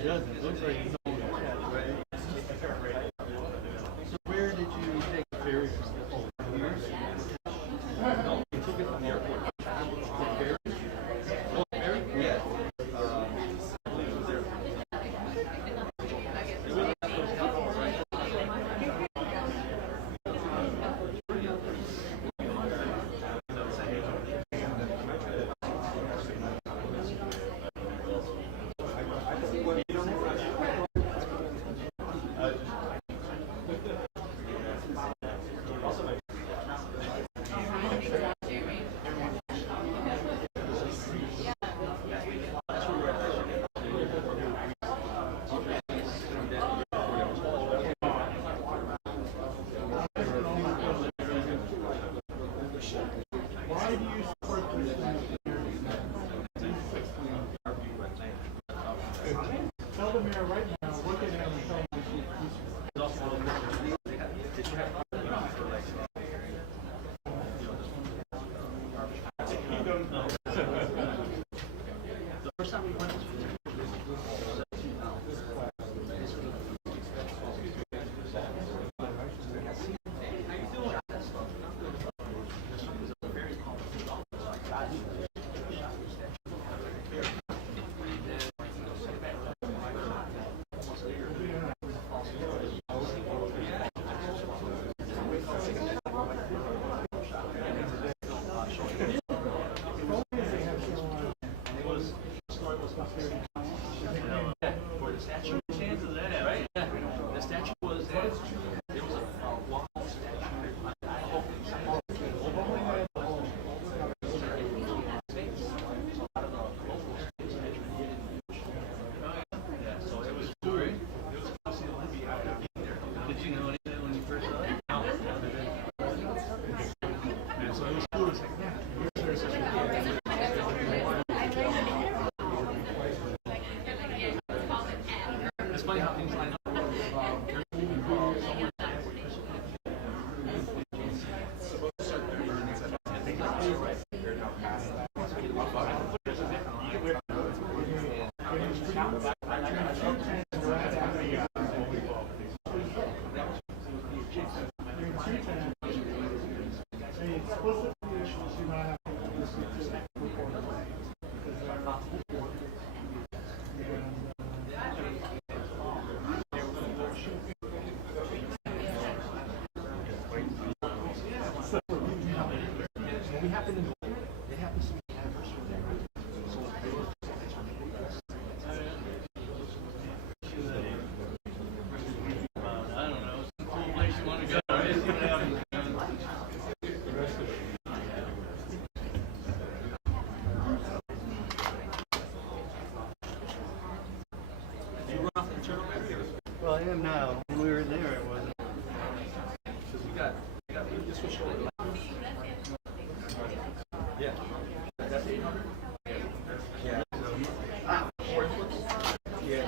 It looks like he's on the chat, right? So where did you take the ferry from? Oh, here? No, we took it from the airport. The ferry? Oh, the ferry? Yeah. I believe it was there. It was at those capitals, right? Tell the mayor right now, look at him and tell him the first time we went was happened in it happens to be anniversary. So they were I don't know. Some cool place you want to go. Well, I am now. When we were there, it wasn't. because we got this was showing. Yeah. That's 800. Yeah. Ah, yeah.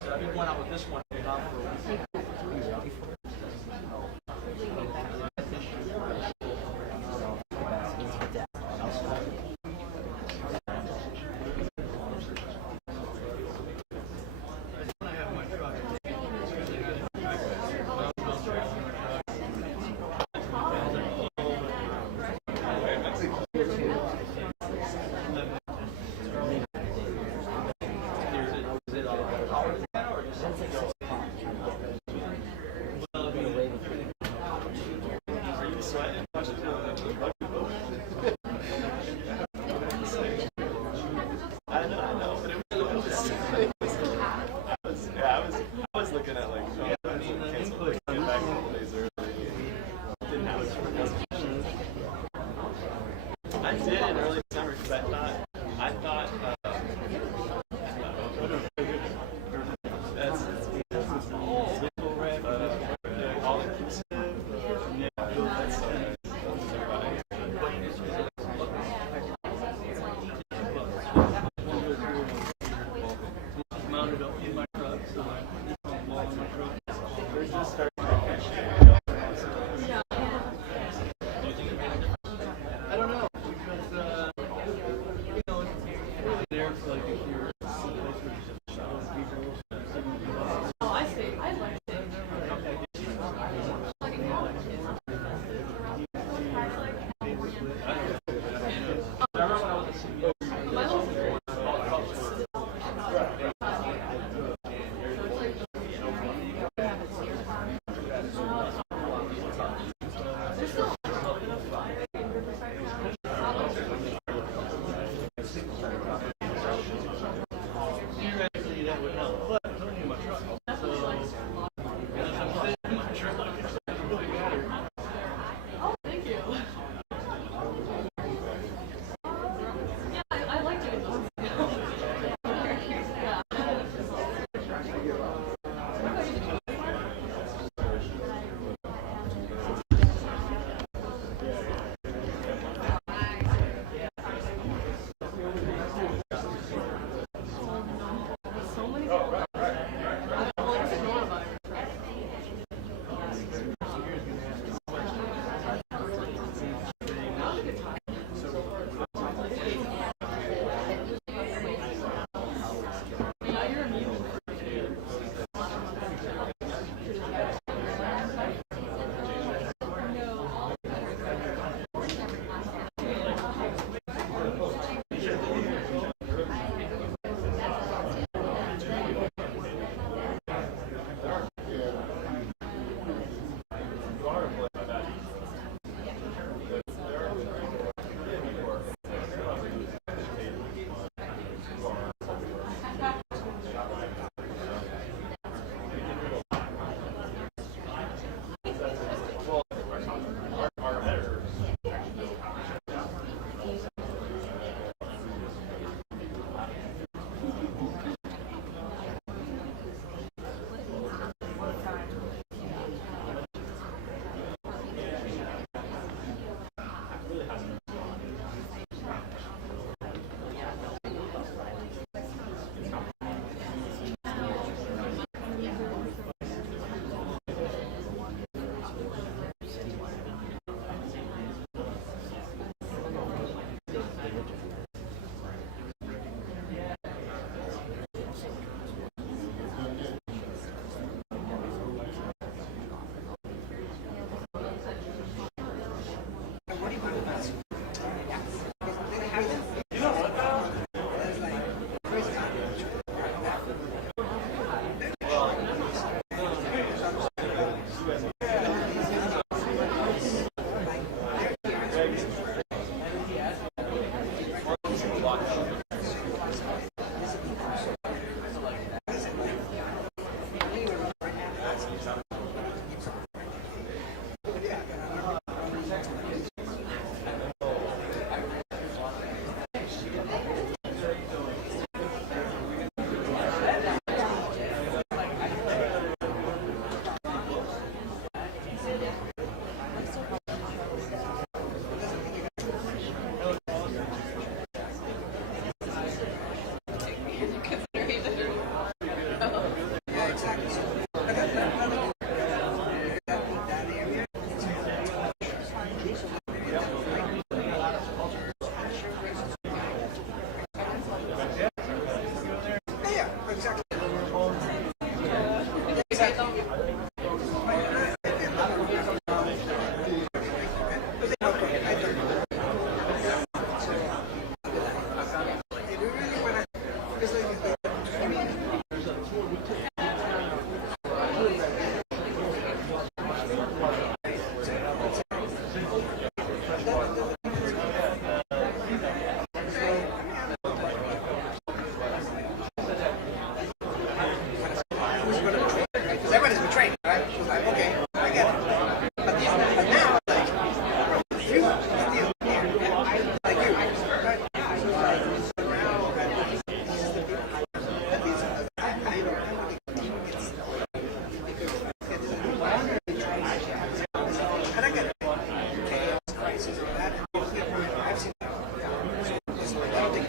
So I've been going out with this one now for a week. I did in early summer because I thought that's all inclusive. Yeah, that's mounted up in my truck, so I'm wall in my truck. We're just starting to I don't know, because, you know, it's really there for, like, if you're someplace where you just showing people, Oh, I see. I like it. theoretically that would help, but I'm only in my truck, so as I'm sitting in my truck, it really matters. Oh, thank you. Yeah, I like doing those. Yeah. So many people. Well, it's coronavirus, right? That was a good time. Now you're immune. Everybody's betrayed, right? She's like, okay, I get it. But now, like, you still here, like you, right? So like, now, at least, I don't know. And I get it. Chaos, crisis, and that. I've seen that. So I don't think.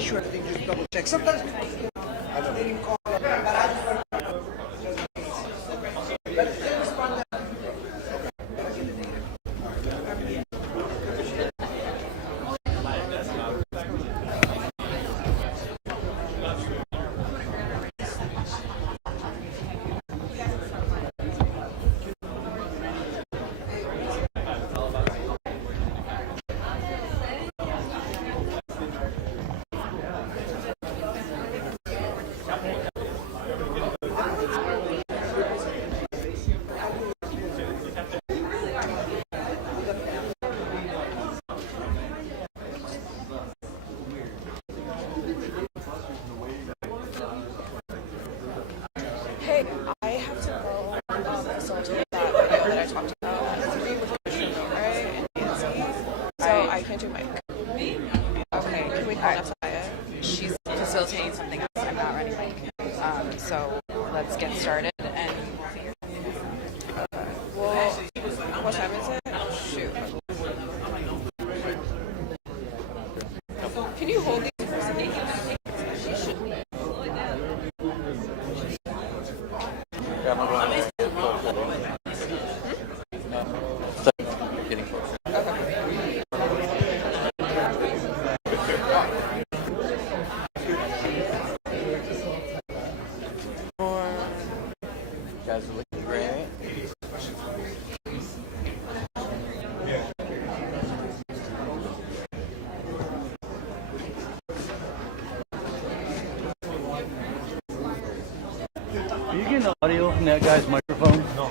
Sure, I think just double check. Sometimes they didn't call it, but they respond that. Hey, I have to go facilitate that video that I talked about right? And Nancy. So I can't do mic. Okay, can we call Natalia? She's facilitating something else. I'm not running mic. So let's get started and Well, what time is it? Shoot. Can you hold these for a second? She should. Getting closer. You guys are looking great. Are you getting the audio from that guy's microphone? No.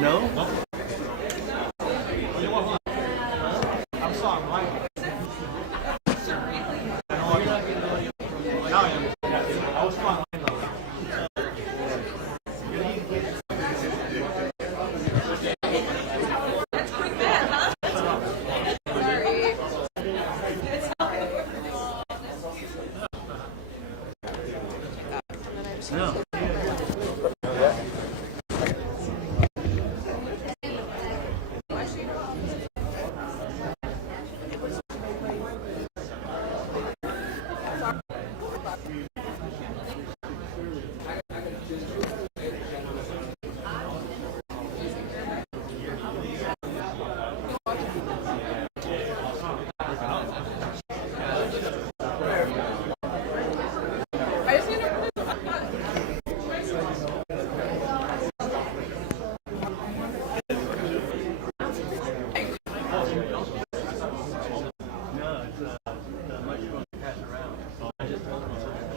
No? No? I'm sorry, Mike. I was fine. No. I just need to. No, it's the microphone pass around. I just told them something.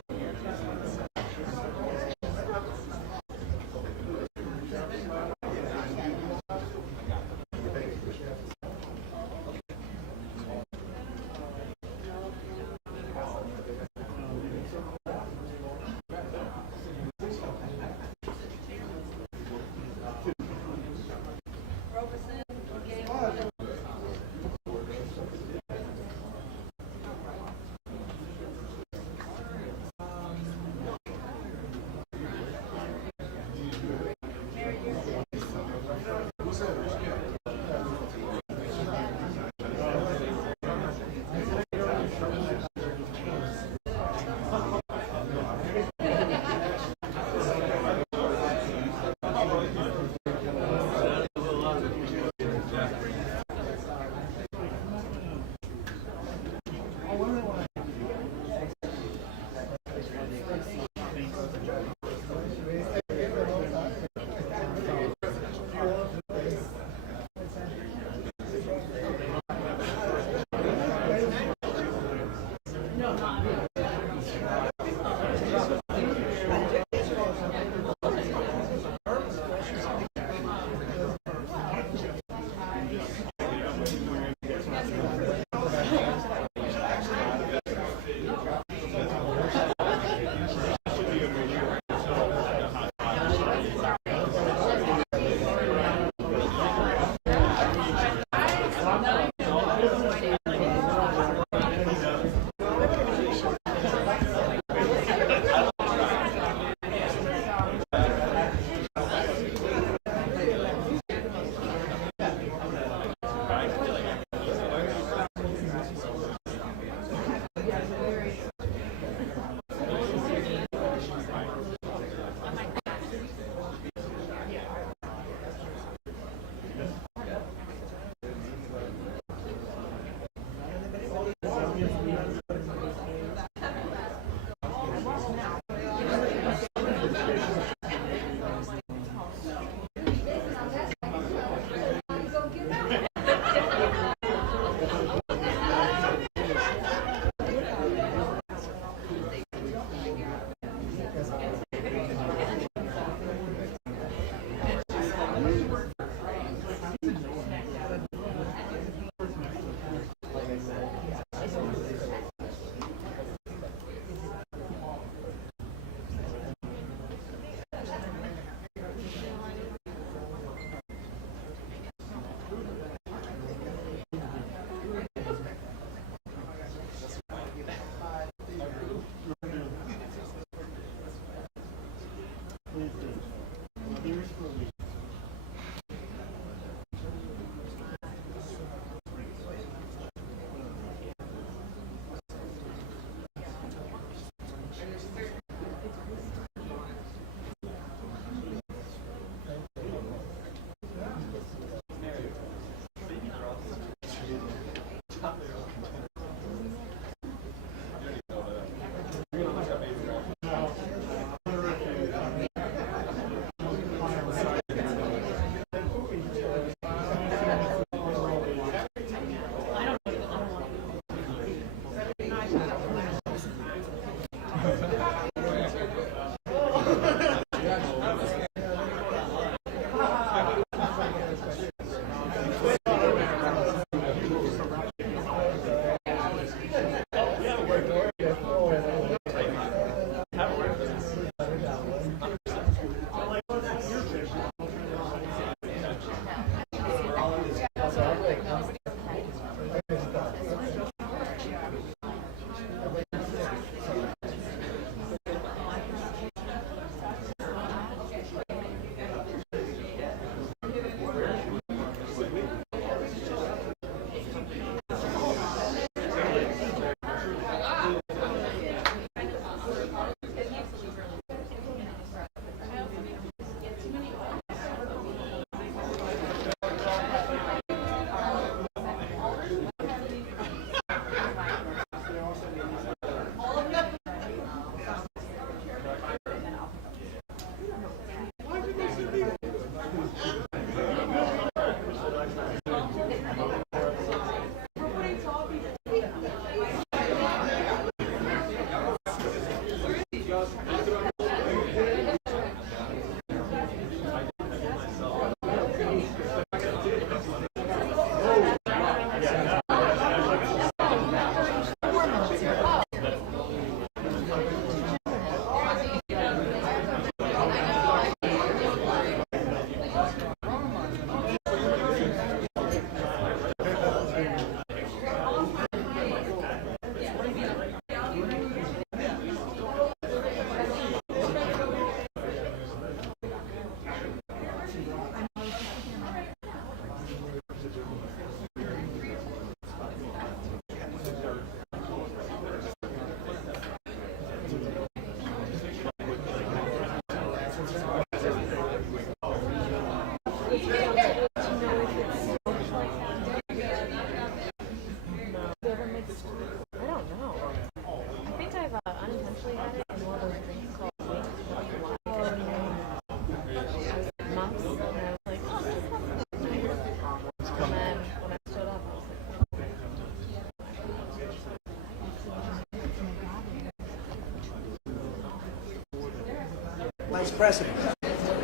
Vice President.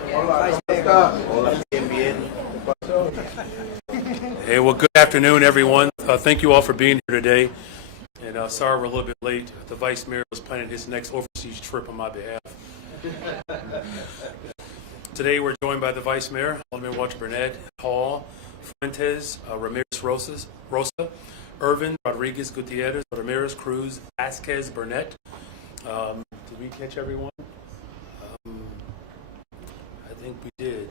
Vice Mayor. Hey, well, good afternoon, everyone. Thank you all for being here today. And sorry we're a little bit late. The Vice Mayor was planning his next overseas trip on my behalf. Today we're joined by the Vice Mayor, Alderman Walter Burnett, Hall, Fuentes, Ramirez Rosa, Irvin, Rodriguez, Gutierrez, Ramirez, Cruz, Vasquez, Burnett. Did we catch everyone? I think we did.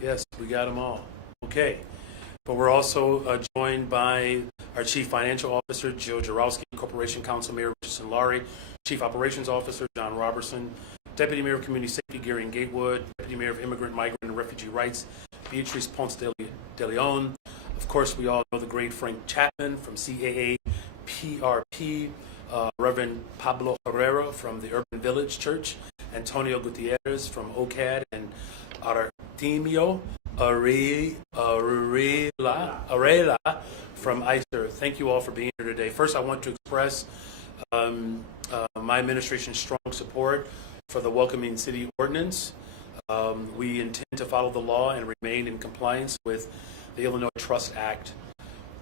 Yes, we got them all. Okay. But we're also joined by our Chief Financial Officer, Joe Jarowski, Corporation Counsel Mayor Richardson Laurie, Chief Operations Officer, John Robertson, Deputy Mayor of Community Safety, Gary Gatewood, Deputy Mayor of Immigrant, Migrant, and Refugee Rights, Beatrice Ponce de Leon. Of course, we all know the great Frank Chapman from CAA, PRP, Reverend Pablo Herrera from the Urban Village Church, Antonio Gutierrez from OCAD, and Artemio Arela from ICER. Thank you all for being here today. First, I want to express my administration's strong support for the Welcoming City Ordinance. We intend to follow the law and remain in compliance with the Illinois Trust Act.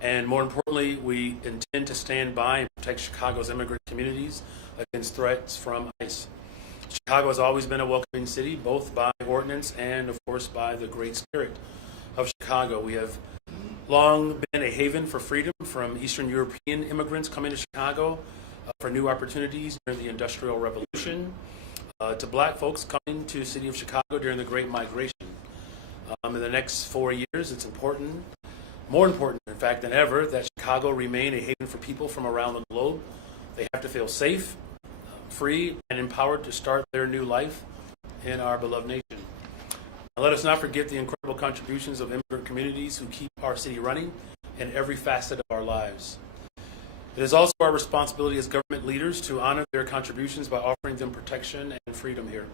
And more importantly, we intend to stand by and protect Chicago's immigrant communities against threats from ICE. Chicago has always been a welcoming city, both by ordinance and, of course, by the great spirit of Chicago. We have long been a haven for freedom from Eastern European immigrants coming to Chicago for new opportunities during the Industrial Revolution, to black folks coming to the city of Chicago during the Great Migration. In the next 4 years, it's important, more important, in fact, than ever, that Chicago remain a haven for people from around the globe. They have to feel safe, free, and empowered to start their new life in our beloved nation. Now, let us not forget the incredible contributions of immigrant communities who keep our city running in every facet of our lives. It is also our responsibility as government leaders to honor their contributions by offering them protection and freedom here.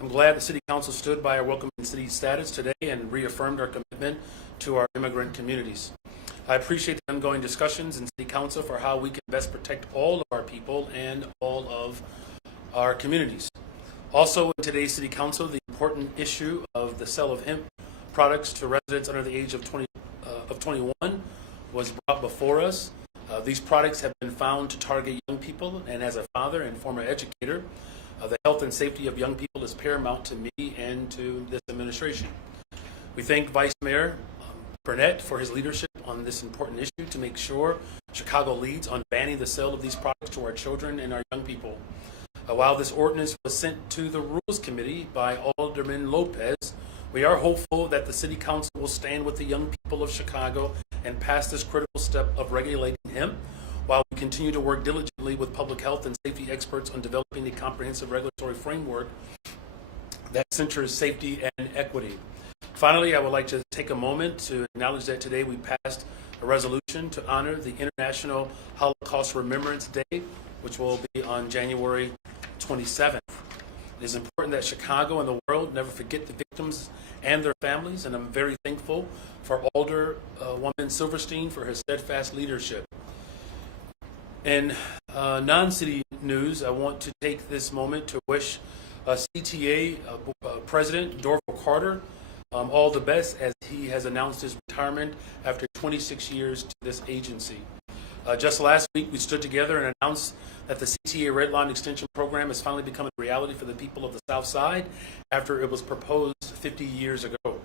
I'm glad the City Council stood by our welcoming city status today and reaffirmed our commitment to our immigrant communities. I appreciate the ongoing discussions in City Council for how we can best protect all of our people and all of our communities. Also, in today's City Council, the important issue of the sale of hemp products to residents under the age of 21 was brought before us. These products have been found to target young people, and as a father and former educator, the health and safety of young people is paramount to me and to this administration. We thank Vice Mayor Burnett for his leadership on this important issue to make sure Chicago leads on banning the sale of these products to our children and our young people. While this ordinance was sent to the Rules Committee by Alderman Lopez, we are hopeful that the City Council will stand with the young people of Chicago and pass this critical step of regulating hemp, while we continue to work diligently with public health and safety experts on developing a comprehensive regulatory framework that centers safety and equity. Finally, I would like to take a moment to acknowledge that today we passed a resolution to honor the International Holocaust Remembrance Day, which will be on January 27th. It is important that Chicago and the world never forget the victims and their families, and I'm very thankful for Alderwoman Silverstein for her steadfast leadership. In non-city news, I want to take this moment to wish CTA President Dorval Carter all the best as he has announced his retirement after 26 years to this agency. Just last week, we stood together and announced that the CTA Red Line Extension Program has finally become a reality for the people of the South Side after it was proposed 50 years ago.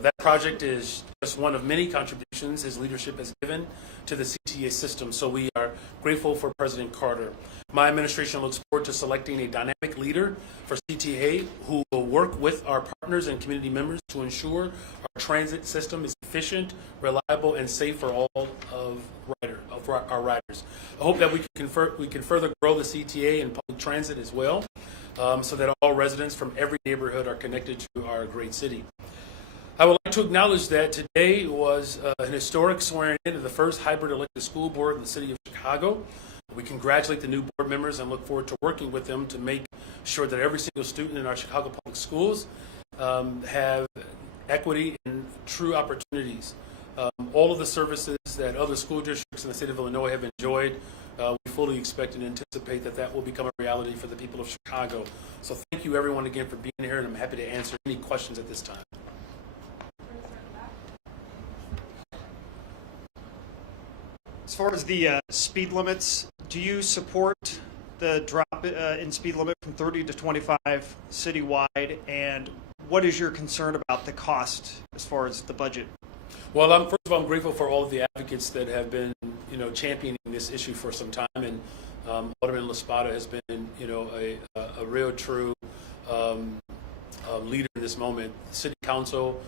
That project is just one of many contributions his leadership has given to the CTA system, so we are grateful for President Carter. My administration looks forward to selecting a dynamic leader for CTA who will work with our partners and community members to ensure our transit system is efficient, reliable, and safe for all of our riders. I hope that we can further grow the CTA and public transit as well, so that all residents from every neighborhood are connected to our great city. I would like to acknowledge that today was an historic swearing in of the first hybrid elected school board in the city of Chicago. We congratulate the new board members and look forward to working with them to make sure that every single student in our Chicago public schools have equity and true opportunities. All of the services that other school districts in the state of Illinois have enjoyed we fully expect and anticipate that that will become a reality for the people of Chicago. So thank you everyone again for being here, and I'm happy to answer any questions at this time. As far as the speed limits, do you support the drop in speed limit from 30 to 25 citywide? And what is your concern about the cost as far as the budget? Well, first of all, I'm grateful for all of the advocates that have been, championing this issue for some time, and Alderman Laspada has been, a real true leader in this moment. City Council,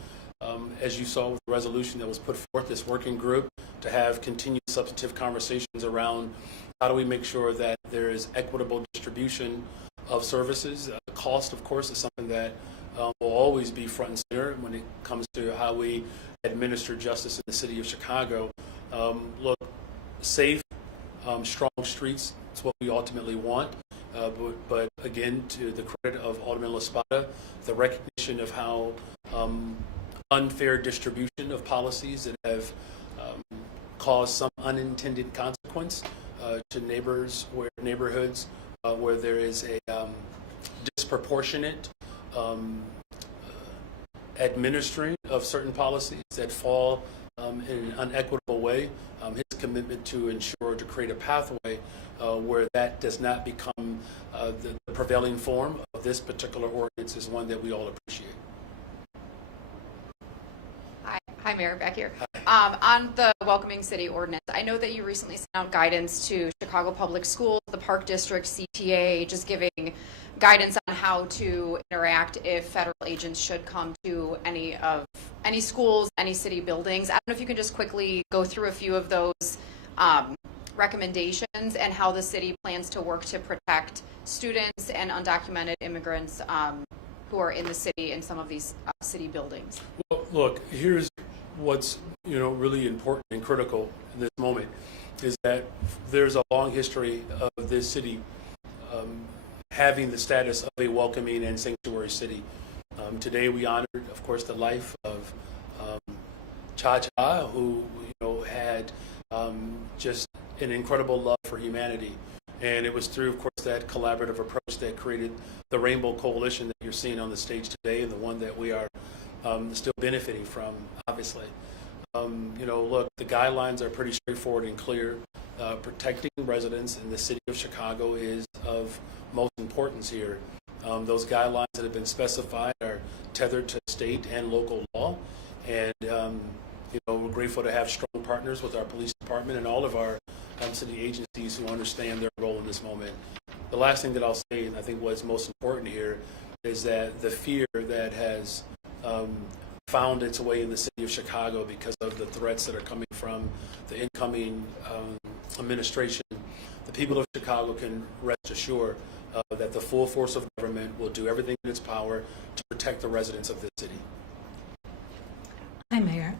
as you saw with the resolution that was put forth, this working group to have continued substantive conversations around how do we make sure that there is equitable distribution of services. Cost, of course, is something that will always be front and center when it comes to how we administer justice in the city of Chicago. Look, safe, strong streets is what we ultimately want. But again, to the credit of Alderman Laspada, the recognition of how unfair distribution of policies that have caused some unintended consequence to neighborhoods where there is a disproportionate administering of certain policies that fall in an unequitable way. His commitment to ensure to create a pathway where that does not become the prevailing form of this particular ordinance is one that we all appreciate. Hi, Mayor, back here. On the Welcoming City Ordinance, I know that you recently sent out guidance to Chicago Public Schools, the Park District, CTA, just giving guidance on how to interact if federal agents should come to any schools, any city buildings. I don't know if you can just quickly go through a few of those recommendations and how the city plans to work to protect students and undocumented immigrants who are in the city in some of these city buildings. Well, look, here's what's really important and critical in this moment is that there's a long history of this city having the status of a welcoming and sanctuary city. Today we honored, of course, the life of Cha-Cha, who had just an incredible love for humanity. And it was through, of course, that collaborative approach that created the Rainbow Coalition that you're seeing on the stage today, and the one that we are still benefiting from, obviously. Look, the guidelines are pretty straightforward and clear. Protecting residents in the city of Chicago is of most importance here. Those guidelines that have been specified are tethered to state and local law. And, we're grateful to have strong partners with our police department and all of our city agencies who understand their role in this moment. The last thing that I'll say, and I think what's most important here, is that the fear that has found its way in the city of Chicago because of the threats that are coming from the incoming administration, the people of Chicago can rest assured that the full force of government will do everything in its power to protect the residents of this city. Hi, Mayor.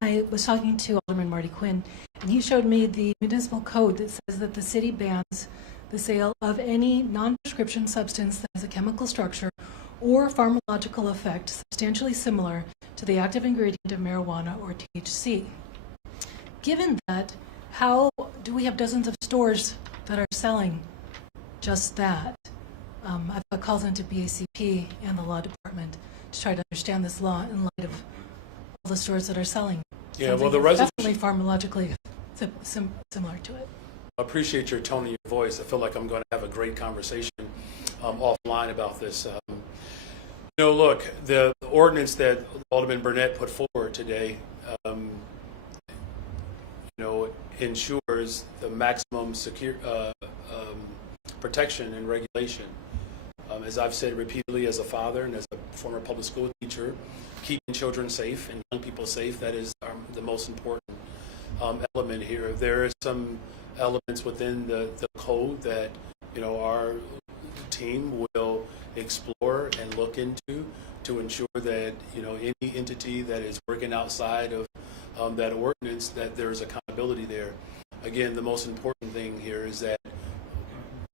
I was talking to Alderman Marty Quinn, and he showed me the municipal code that says that the city bans the sale of any non-prescription substance that has a chemical structure or pharmacological effect substantially similar to the active ingredient of marijuana or THC. Given that, how do we have dozens of stores that are selling just that? I've got calls into BACP and the law department to try to understand this law in light of all the stores that are selling. Yeah, well, the resolution definitely pharmacologically similar to it. I appreciate your tone in your voice. I feel like I'm going to have a great conversation offline about this. Look, the ordinance that Alderman Burnett put forward today, ensures the maximum protection and regulation. As I've said repeatedly as a father and as a former public school teacher, keeping children safe and young people safe, that is the most important element here. There are some elements within the code that our team will explore and look into to ensure that any entity that is working outside of that ordinance, that there is accountability there. Again, the most important thing here is that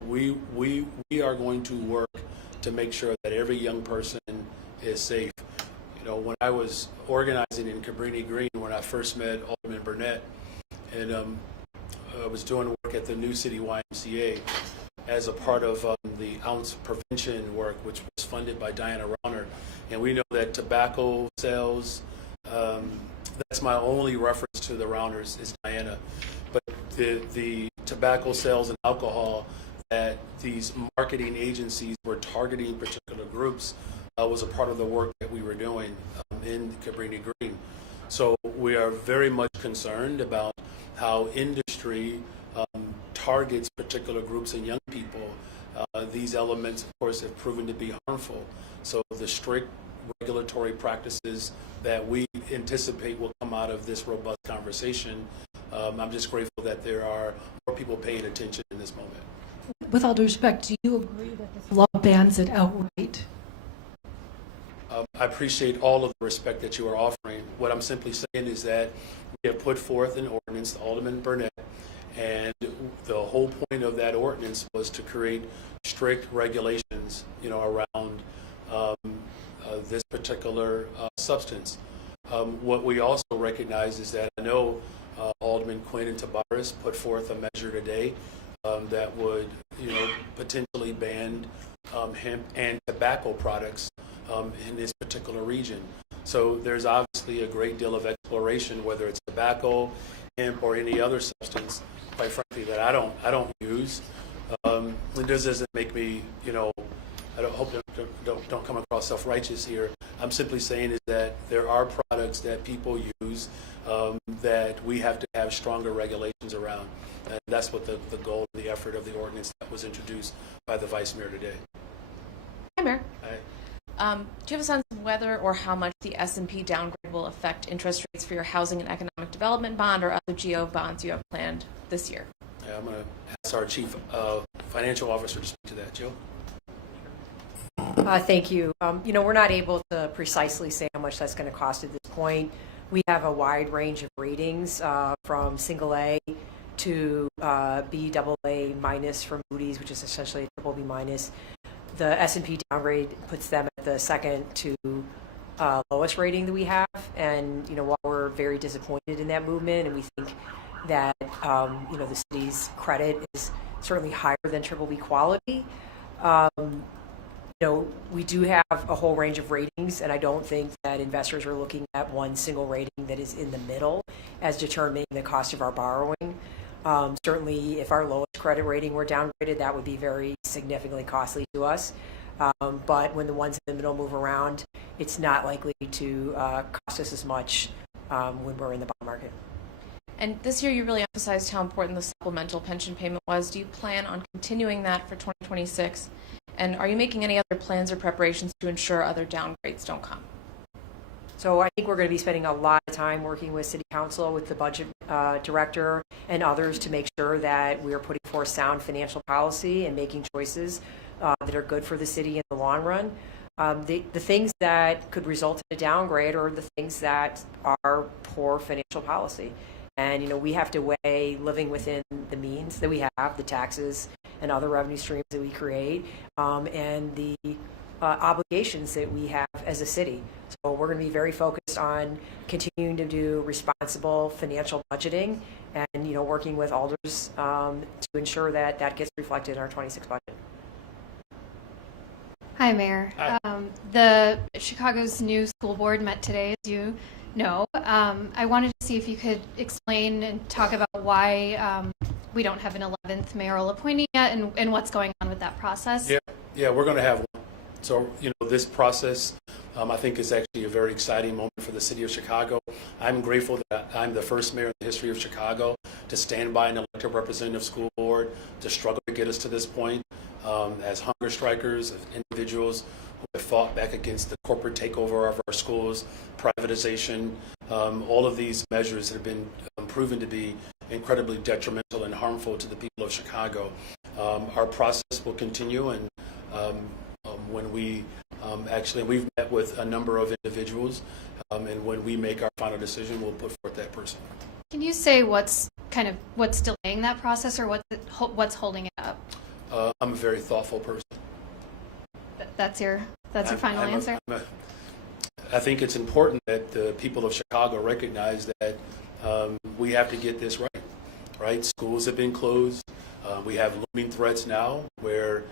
we are going to work to make sure that every young person is safe. When I was organizing in Cabrini Green, when I first met Alderman Burnett, and was doing work at the New City YMCA as a part of the ounce prevention work, which was funded by Diana Rauner. And we know that tobacco sales, that's my only reference to the Rauners is Diana. But the tobacco sales and alcohol that these marketing agencies were targeting particular groups was a part of the work that we were doing in Cabrini Green. So we are very much concerned about how industry targets particular groups and young people. These elements, of course, have proven to be harmful. So the strict regulatory practices that we anticipate will come out of this robust conversation, I'm just grateful that there are more people paying attention in this moment. With all due respect, do you agree that this law bans it outright? I appreciate all of the respect that you are offering. What I'm simply saying is that we have put forth an ordinance, Alderman Burnett, and the whole point of that ordinance was to create strict regulations, around this particular substance. What we also recognize is that I know Alderman Quinn and Tabaris put forth a measure today that would, potentially ban hemp and tobacco products in this particular region. So there's obviously a great deal of exploration, whether it's tobacco, hemp, or any other substance, quite frankly, that I don't use. It doesn't make me, I hope don't come across self-righteous here. I'm simply saying is that there are products that people use that we have to have stronger regulations around. And that's what the goal and the effort of the ordinance that was introduced by the Vice Mayor today. Hi, Mayor. Hi. Do you have a sense of whether or how much the S&P downgrade will affect interest rates for your housing and economic development bond or other GO bonds you have planned this year? Yeah, I'm going to ask our Chief Financial Officer to speak to that. Jill? Thank you. We're not able to precisely say how much that's going to cost at this point. We have a wide range of ratings from single A to BAA minus from Moody's, which is essentially a triple B minus. The S&P downgrade puts them at the second to lowest rating that we have. And, while we're very disappointed in that movement and we think that, the city's credit is certainly higher than triple B quality, we do have a whole range of ratings, and I don't think that investors are looking at one single rating that is in the middle as determining the cost of our borrowing. Certainly, if our lowest credit rating were downgraded, that would be very significantly costly to us. But when the ones in the middle move around, it's not likely to cost us as much when we're in the bond market. And this year you really emphasized how important the supplemental pension payment was. Do you plan on continuing that for 2026? And are you making any other plans or preparations to ensure other downgrades don't come? So I think we're going to be spending a lot of time working with City Council, with the budget director and others to make sure that we are putting forth sound financial policy and making choices that are good for the city in the long run. The things that could result in a downgrade are the things that are poor financial policy. And, we have to weigh living within the means that we have, the taxes and other revenue streams that we create, and the obligations that we have as a city. So we're going to be very focused on continuing to do responsible financial budgeting and, working with alders to ensure that that gets reflected in our 26 budget. Hi, Mayor. Hi. The Chicago's new school board met today, as you know. I wanted to see if you could explain and talk about why we don't have an 11th mayoral appointee yet and what's going on with that process. Yeah, we're going to have one. So, this process, I think, is actually a very exciting moment for the city of Chicago. I'm grateful that I'm the first mayor in the history of Chicago to stand by an elected representative school board to struggle to get us to this point as hunger strikers, individuals who have fought back against the corporate takeover of our schools, privatization. All of these measures have been proven to be incredibly detrimental and harmful to the people of Chicago. Our process will continue, and when we we've met with a number of individuals, and when we make our final decision, we'll put forth that person. Can you say what's delaying that process or what's holding it up? I'm a very thoughtful person. That's your final answer? I think it's important that the people of Chicago recognize that we have to get this right. right? Schools have been closed. We have looming threats now where,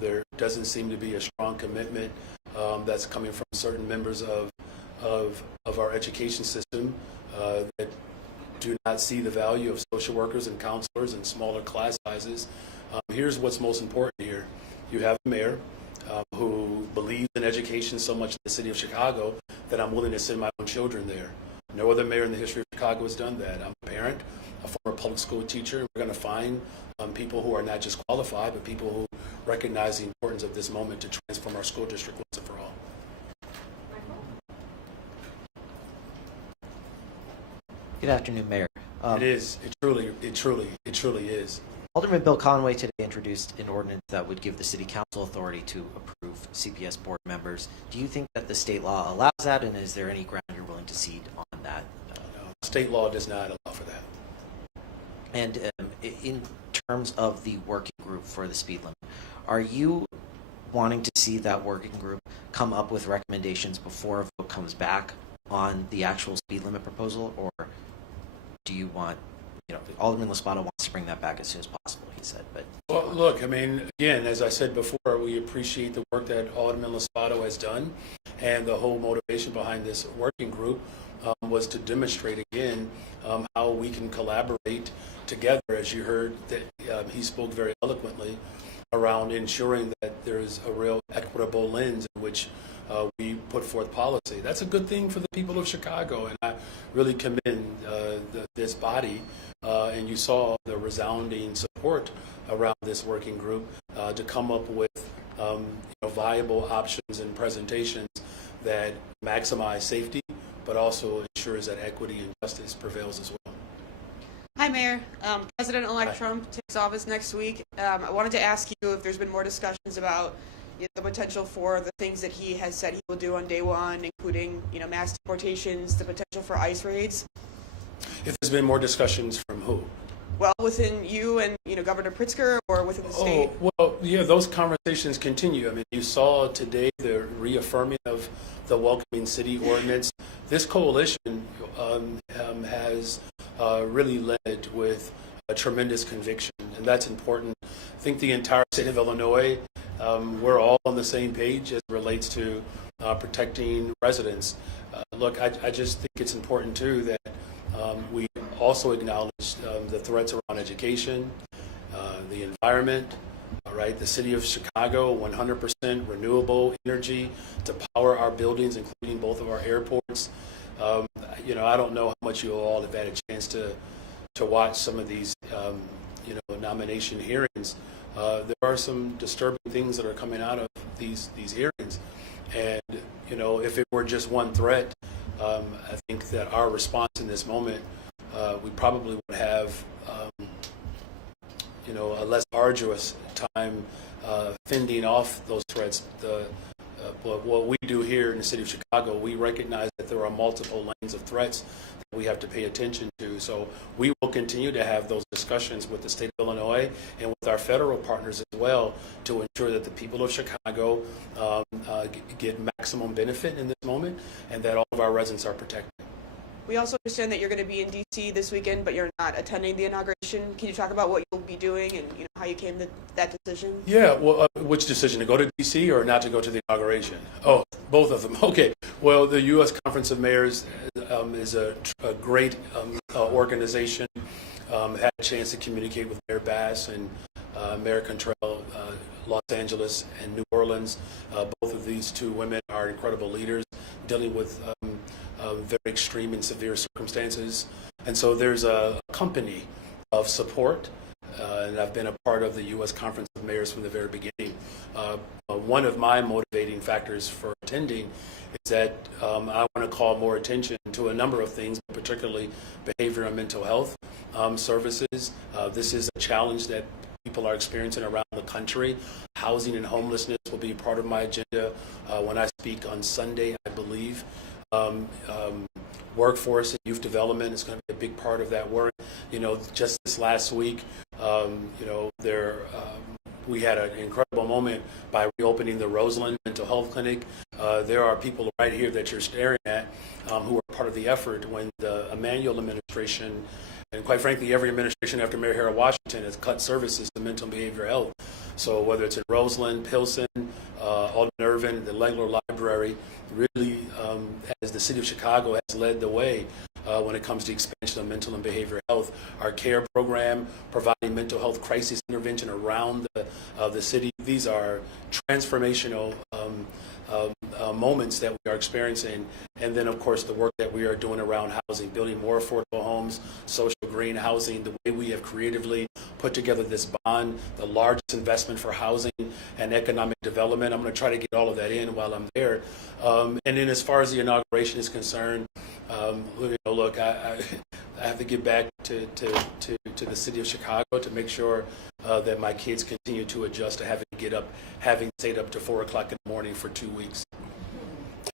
there doesn't seem to be a strong commitment that's coming from certain members of our education system that do not see the value of social workers and counselors and smaller class sizes. Here's what's most important here. You have a mayor who believes in education so much in the city of Chicago that I'm willing to send my own children there. No other mayor in the history of Chicago has done that. I'm a parent, a former public school teacher. We're going to find people who are not just qualified, but people who recognize the importance of this moment to transform our school district once and for all. Good afternoon, Mayor. It is. It truly is. Alderman Bill Conway today introduced an ordinance that would give the City Council authority to approve CPS board members. Do you think that the state law allows that, and is there any ground you're willing to cede on that? No, state law does not allow for that. And in terms of the working group for the speed limit, are you wanting to see that working group come up with recommendations before a vote comes back on the actual speed limit proposal, or do you want, Alderman Lospada wants to bring that back as soon as possible, he said. But well, look, again, as I said before, we appreciate the work that Alderman Lospada has done, and the whole motivation behind this working group was to demonstrate again how we can collaborate together. As you heard, that he spoke very eloquently around ensuring that there's a real equitable lens in which we put forth policy. That's a good thing for the people of Chicago, and I really commend this body, and you saw the resounding support around this working group to come up with viable options and presentations that maximize safety, but also ensures that equity and justice prevails as well. Hi, Mayor. President-elect Trump takes office next week. I wanted to ask you if there's been more discussions about the potential for the things that he has said he will do on day one, including mass deportations, the potential for ICE raids. If there's been more discussions from who? Well, within you and Governor Pritzker, or within the state. Oh, well, yeah, those conversations continue. You saw today the reaffirming of the Welcoming City Ordinance. This coalition has really led with a tremendous conviction, and that's important. I think the entire state of Illinois, we're all on the same page as it relates to protecting residents. Look, I just think it's important too that we also acknowledge the threats around education, the environment, right? The city of Chicago, 100% renewable energy to power our buildings, including both of our airports. I don't know how much you all have had a chance to watch some of these, nomination hearings. There are some disturbing things that are coming out of these hearings, and if it were just one threat, I think that our response in this moment, we probably would have, a less arduous time fending off those threats. But what we do here in the city of Chicago, we recognize that there are multiple lanes of threats that we have to pay attention to. So we will continue to have those discussions with the state of Illinois and with our federal partners as well to ensure that the people of Chicago get maximum benefit in this moment and that all of our residents are protected. We also understand that you're going to be in D.C. this weekend, but you're not attending the inauguration. Can you talk about what you'll be doing and how you came to that decision? Yeah, well, which decision, to go to D.C. or not to go to the inauguration? Oh, both of them. Okay. Well, the U.S. Conference of Mayors is a great organization. Had a chance to communicate with Mayor Bass and Mayor Cantrell, Los Angeles and New Orleans. Both of these two women are incredible leaders dealing with very extreme and severe circumstances. And so there's a company of support, and I've been a part of the U.S. Conference of Mayors from the very beginning. One of my motivating factors for attending is that I want to call more attention to a number of things, particularly behavioral and mental health services. This is a challenge that people are experiencing around the country. Housing and homelessness will be part of my agenda when I speak on Sunday, I believe. Workforce and youth development is going to be a big part of that work. Just this last week, we had an incredible moment by reopening the Roseland Mental Health Clinic. There are people right here that you're staring at who are part of the effort when the Emanuel administration And quite frankly, every administration after Mayor Harold Washington has cut services to mental and behavioral health. So whether it's in Roseland, Pilsen, Aldermen Irvin, the Langler Library, really, as the city of Chicago has led the way when it comes to expansion of mental and behavioral health. Our CARE program, providing mental health crisis intervention around the city. These are transformational moments that we are experiencing. And then, of course, the work that we are doing around housing, building more affordable homes, social green housing, the way we have creatively put together this bond, the largest investment for housing and economic development. I'm going to try to get all of that in while I'm there. And then as far as the inauguration is concerned, look, I have to get back to the city of Chicago to make sure that my kids continue to adjust to having to get up, having stayed up to 4 o'clock in the morning for 2 weeks.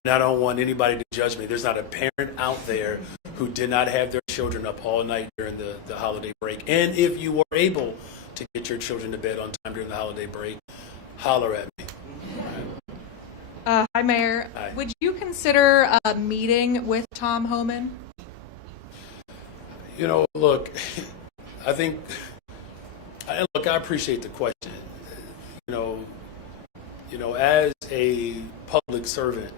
And I don't want anybody to judge me. There's not a parent out there who did not have their children up all night during the holiday break. And if you were able to get your children to bed on time during the holiday break, holler at me. Hi, Mayor. Hi. Would you consider a meeting with Tom Homan? Look, I appreciate the question. As a public servant,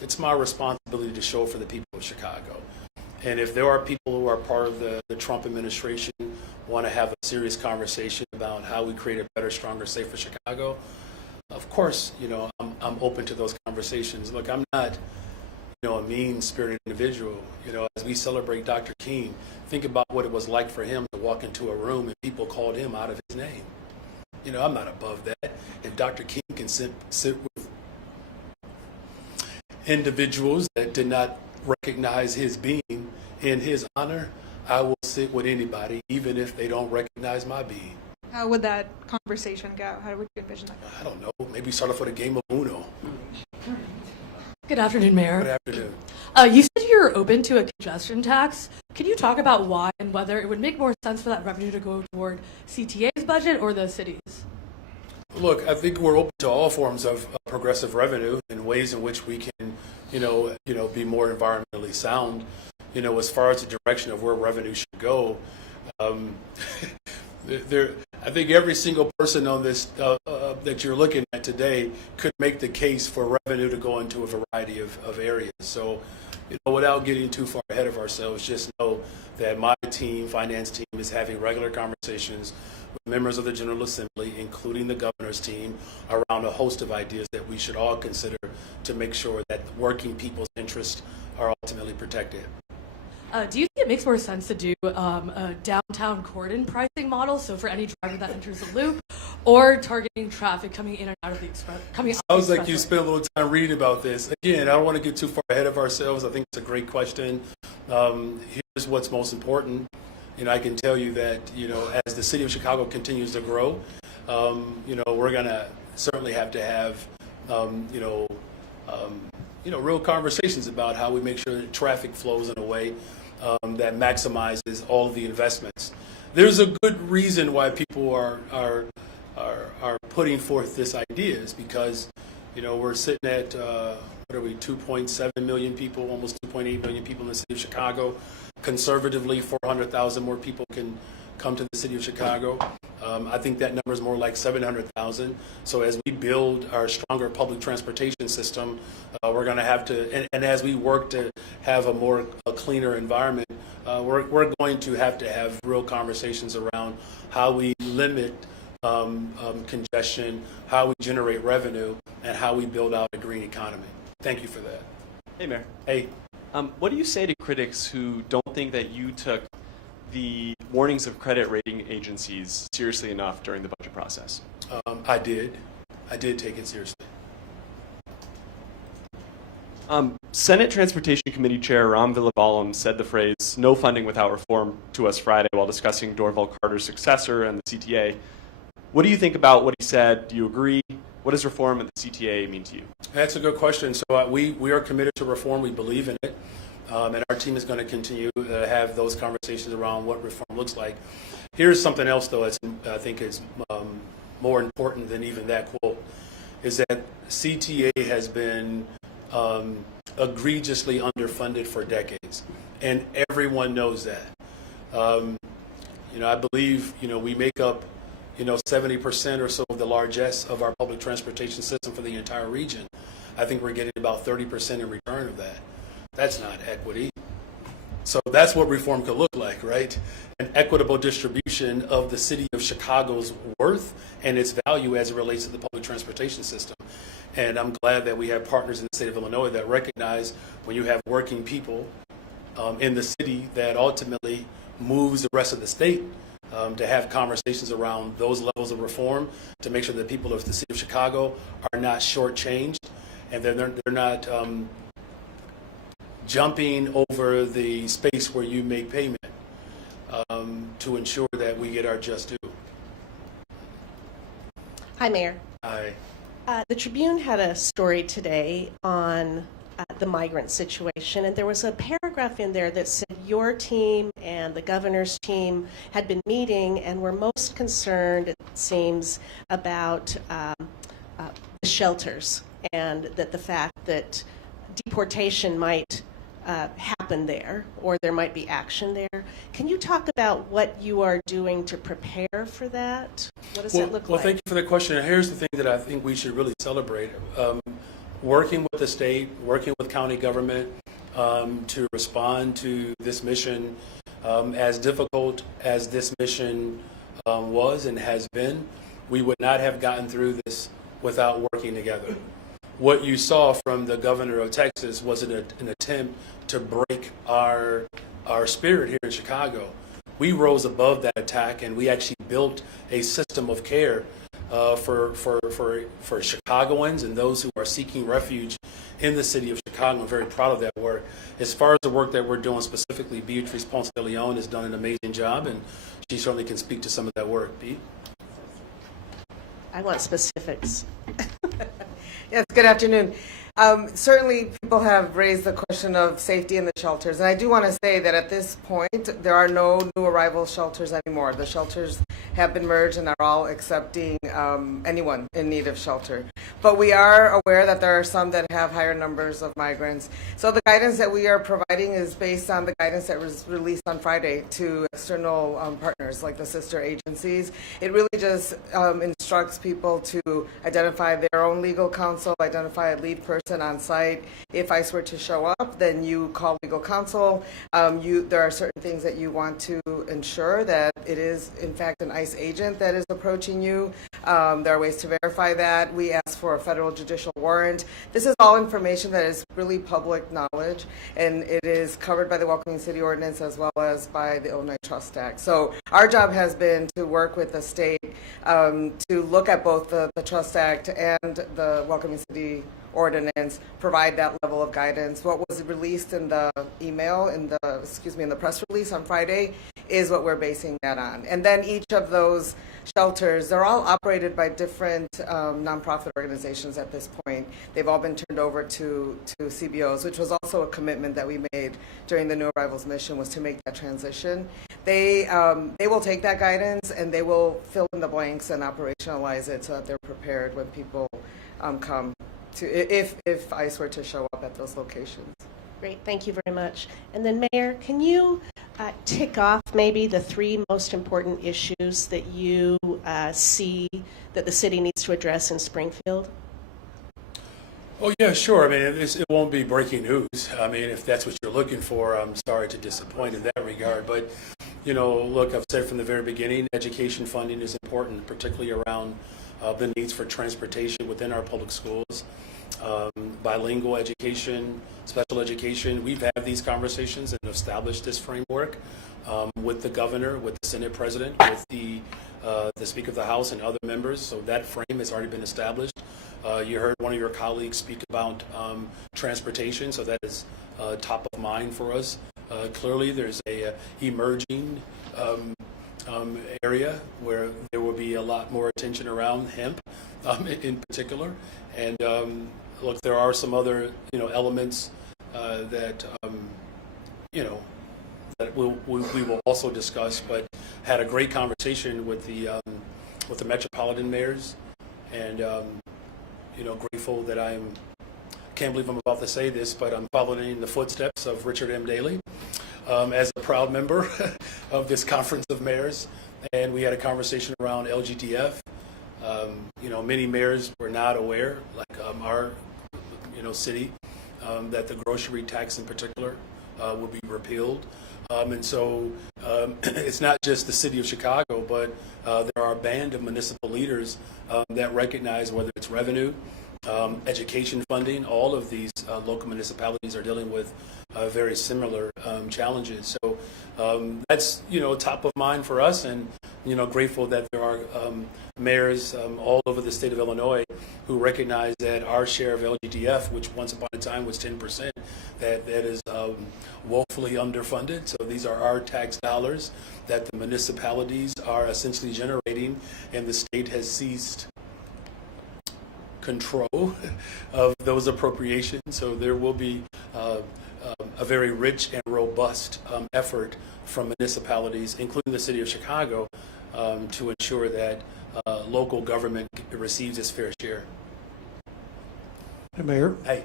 it's my responsibility to show for the people of Chicago. And if there are people who are part of the Trump administration want to have a serious conversation about how we create a better, stronger, safer Chicago, of course, I'm open to those conversations. Look, I'm not, a mean-spirited individual. As we celebrate Dr. King, think about what it was like for him to walk into a room and people called him out of his name. I'm not above that. If Dr. King can sit with individuals that did not recognize his being in his honor, I will sit with anybody, even if they don't recognize my being. How would that conversation go? How would you envision that going? I don't know. Maybe start off with a game of Uno. Good afternoon, Mayor. Good afternoon. You said you're open to a congestion tax. Can you talk about why and whether it would make more sense for that revenue to go toward CTA's budget or the city's? Look, I think we're open to all forms of progressive revenue and ways in which we can, be more environmentally sound. As far as the direction of where revenue should go, I think every single person on this that you're looking at today could make the case for revenue to go into a variety of areas. So, without getting too far ahead of ourselves, just know that my team, finance team, is having regular conversations with members of the General Assembly, including the governor's team, around a host of ideas that we should all consider to make sure that working people's interests are ultimately protected. Do you think it makes more sense to do a downtown cordon pricing model, so for any driver that enters the loop, or targeting traffic coming in and out of the express? Sounds like you spent a little time reading about this. Again, I don't want to get too far ahead of ourselves. I think it's a great question. Here's what's most important. I can tell you that, as the city of Chicago continues to grow, we're going to certainly have to have, real conversations about how we make sure that traffic flows in a way that maximizes all of the investments. There's a good reason why people are putting forth this idea, is because we're sitting at 2.7 million people, almost 2.8 million people in the city of Chicago. Conservatively, 400,000 more people can come to the city of Chicago. I think that number is more like 700,000. So as we build our stronger public transportation system, we're going to have to, and as we work to have a cleaner environment, we're going to have real conversations around how we limit congestion, how we generate revenue, and how we build out a green economy. Thank you for that. Hey, Mayor. Hey. What do you say to critics who don't think that you took the warnings of credit rating agencies seriously enough during the budget process? I did take it seriously. Senate Transportation Committee Chair Ram Villabalom said the phrase "no funding without reform" to us Friday while discussing Dorval Carter's successor and the CTA. What do you think about what he said? Do you agree? What does reform and the CTA mean to you? That's a good question. So we are committed to reform. We believe in it. And our team is going to continue to have those conversations around what reform looks like. Here's something else, though, that I think is more important than even that quote, is that CTA has been egregiously underfunded for decades. and everyone knows that. I believe, we make up, 70% or so of the largesse of our public transportation system for the entire region. I think we're getting about 30% in return of that. That's not equity. So that's what reform could look like, right? An equitable distribution of the city of Chicago's worth and its value as it relates to the public transportation system. And I'm glad that we have partners in the state of Illinois that recognize when you have working people in the city that ultimately moves the rest of the state to have conversations around those levels of reform to make sure that people of the city of Chicago are not shortchanged and they're not jumping over the space where you make payment to ensure that we get our just due. Hi, Mayor. Hi. The Tribune had a story today on the migrant situation, and there was a paragraph in there that said your team and the governor's team had been meeting and were most concerned, it seems, about the shelters and that the fact that deportation might happen there or there might be action there. Can you talk about what you are doing to prepare for that? What does that look like? Well, thank you for the question. And here's the thing that I think we should really celebrate. Working with the state, working with county government to respond to this mission, as difficult as this mission was and has been, we would not have gotten through this without working together. What you saw from the governor of Texas was an attempt to break our spirit here in Chicago. We rose above that attack and we actually built a system of care for Chicagoans and those who are seeking refuge in the city of Chicago. I'm very proud of that work. As far as the work that we're doing specifically, Beatrice Ponce de Leon has done an amazing job, and she certainly can speak to some of that work. Beat? I want specifics. Yes, good afternoon. Certainly people have raised the question of safety in the shelters, and I do want to say that at this point there are no new arrival shelters anymore. The shelters have been merged and are all accepting anyone in need of shelter. But we are aware that there are some that have higher numbers of migrants. So the guidance that we are providing is based on the guidance that was released on Friday to external partners like the sister agencies. It really just instructs people to identify their own legal counsel, identify a lead person on site. If ICE were to show up, then you call legal counsel. There are certain things that you want to ensure that it is in fact an ICE agent that is approaching you. There are ways to verify that. We ask for a federal judicial warrant. This is all information that is really public knowledge, and it is covered by the Welcoming City Ordinance as well as by the Illinois Trust Act. So our job has been to work with the state to look at both the Trust Act and the Welcoming City Ordinance, provide that level of guidance. What was released in the email, in the press release on Friday, is what we're basing that on. And then each of those shelters, they're all operated by different nonprofit organizations at this point. They've all been turned over to CBOs, which was also a commitment that we made during the New Arrivals mission, was to make that transition. They will take that guidance and they will fill in the blanks and operationalize it so that they're prepared when people come to, if ICE were to show up at those locations. Great, thank you very much. And then, Mayor, can you tick off maybe the 3 most important issues that you see that the city needs to address in Springfield? Oh, yeah, sure. I mean, it won't be breaking news. I mean, if that's what you're looking for, I'm sorry to disappoint in that regard. But, look, I've said from the very beginning, education funding is important, particularly around the needs for transportation within our public schools. Bilingual education, special education. We've had these conversations and established this framework with the governor, with the Senate president, with the Speaker of the House and other members. So that frame has already been established. You heard one of your colleagues speak about transportation, so that is top of mind for us. Clearly, there's a emerging area where there will be a lot more attention around hemp in particular. And look, there are some other elements that that we will also discuss. But had a great conversation with the metropolitan mayors, and grateful that can't believe I'm about to say this, but I'm following in the footsteps of Richard M. Daley. as a proud member of this conference of mayors, and we had a conversation around LGTF. Many mayors were not aware, like our city, that the grocery tax in particular will be repealed. And so it's not just the city of Chicago, but there are a band of municipal leaders that recognize whether it's revenue, education funding, all of these local municipalities are dealing with very similar challenges. So that's, top of mind for us, and, grateful that there are mayors all over the state of Illinois who recognize that our share of LGDF, which once upon a time was 10%, that is woefully underfunded. So these are our tax dollars that the municipalities are essentially generating, and the state has seized control of those appropriations. So there will be a very rich and robust effort from municipalities, including the city of Chicago, to ensure that local government receives its fair share. Hey, Mayor. Hey.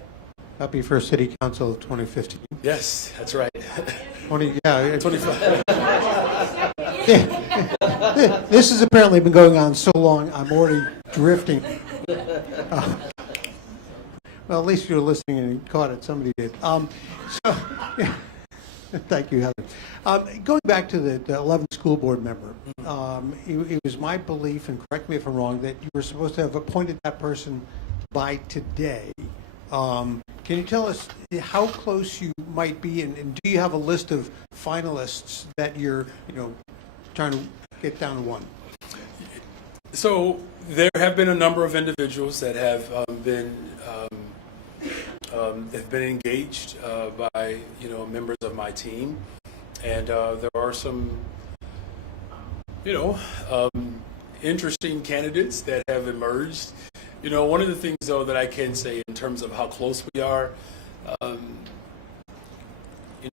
Happy first City Council of 2015. Yes, that's right. 25. Yeah. This has apparently been going on so long, I'm already drifting. Well, at least you're listening and caught it. Somebody did. Thank you, Heather. Going back to the 11th school board member, it was my belief, and correct me if I'm wrong, that you were supposed to have appointed that person by today. Can you tell us how close you might be, and do you have a list of finalists that you're, trying to get down to one? So there have been a number of individuals that have been engaged by members of my team, and there are some interesting candidates that have emerged. One of the things though that I can say in terms of how close we are,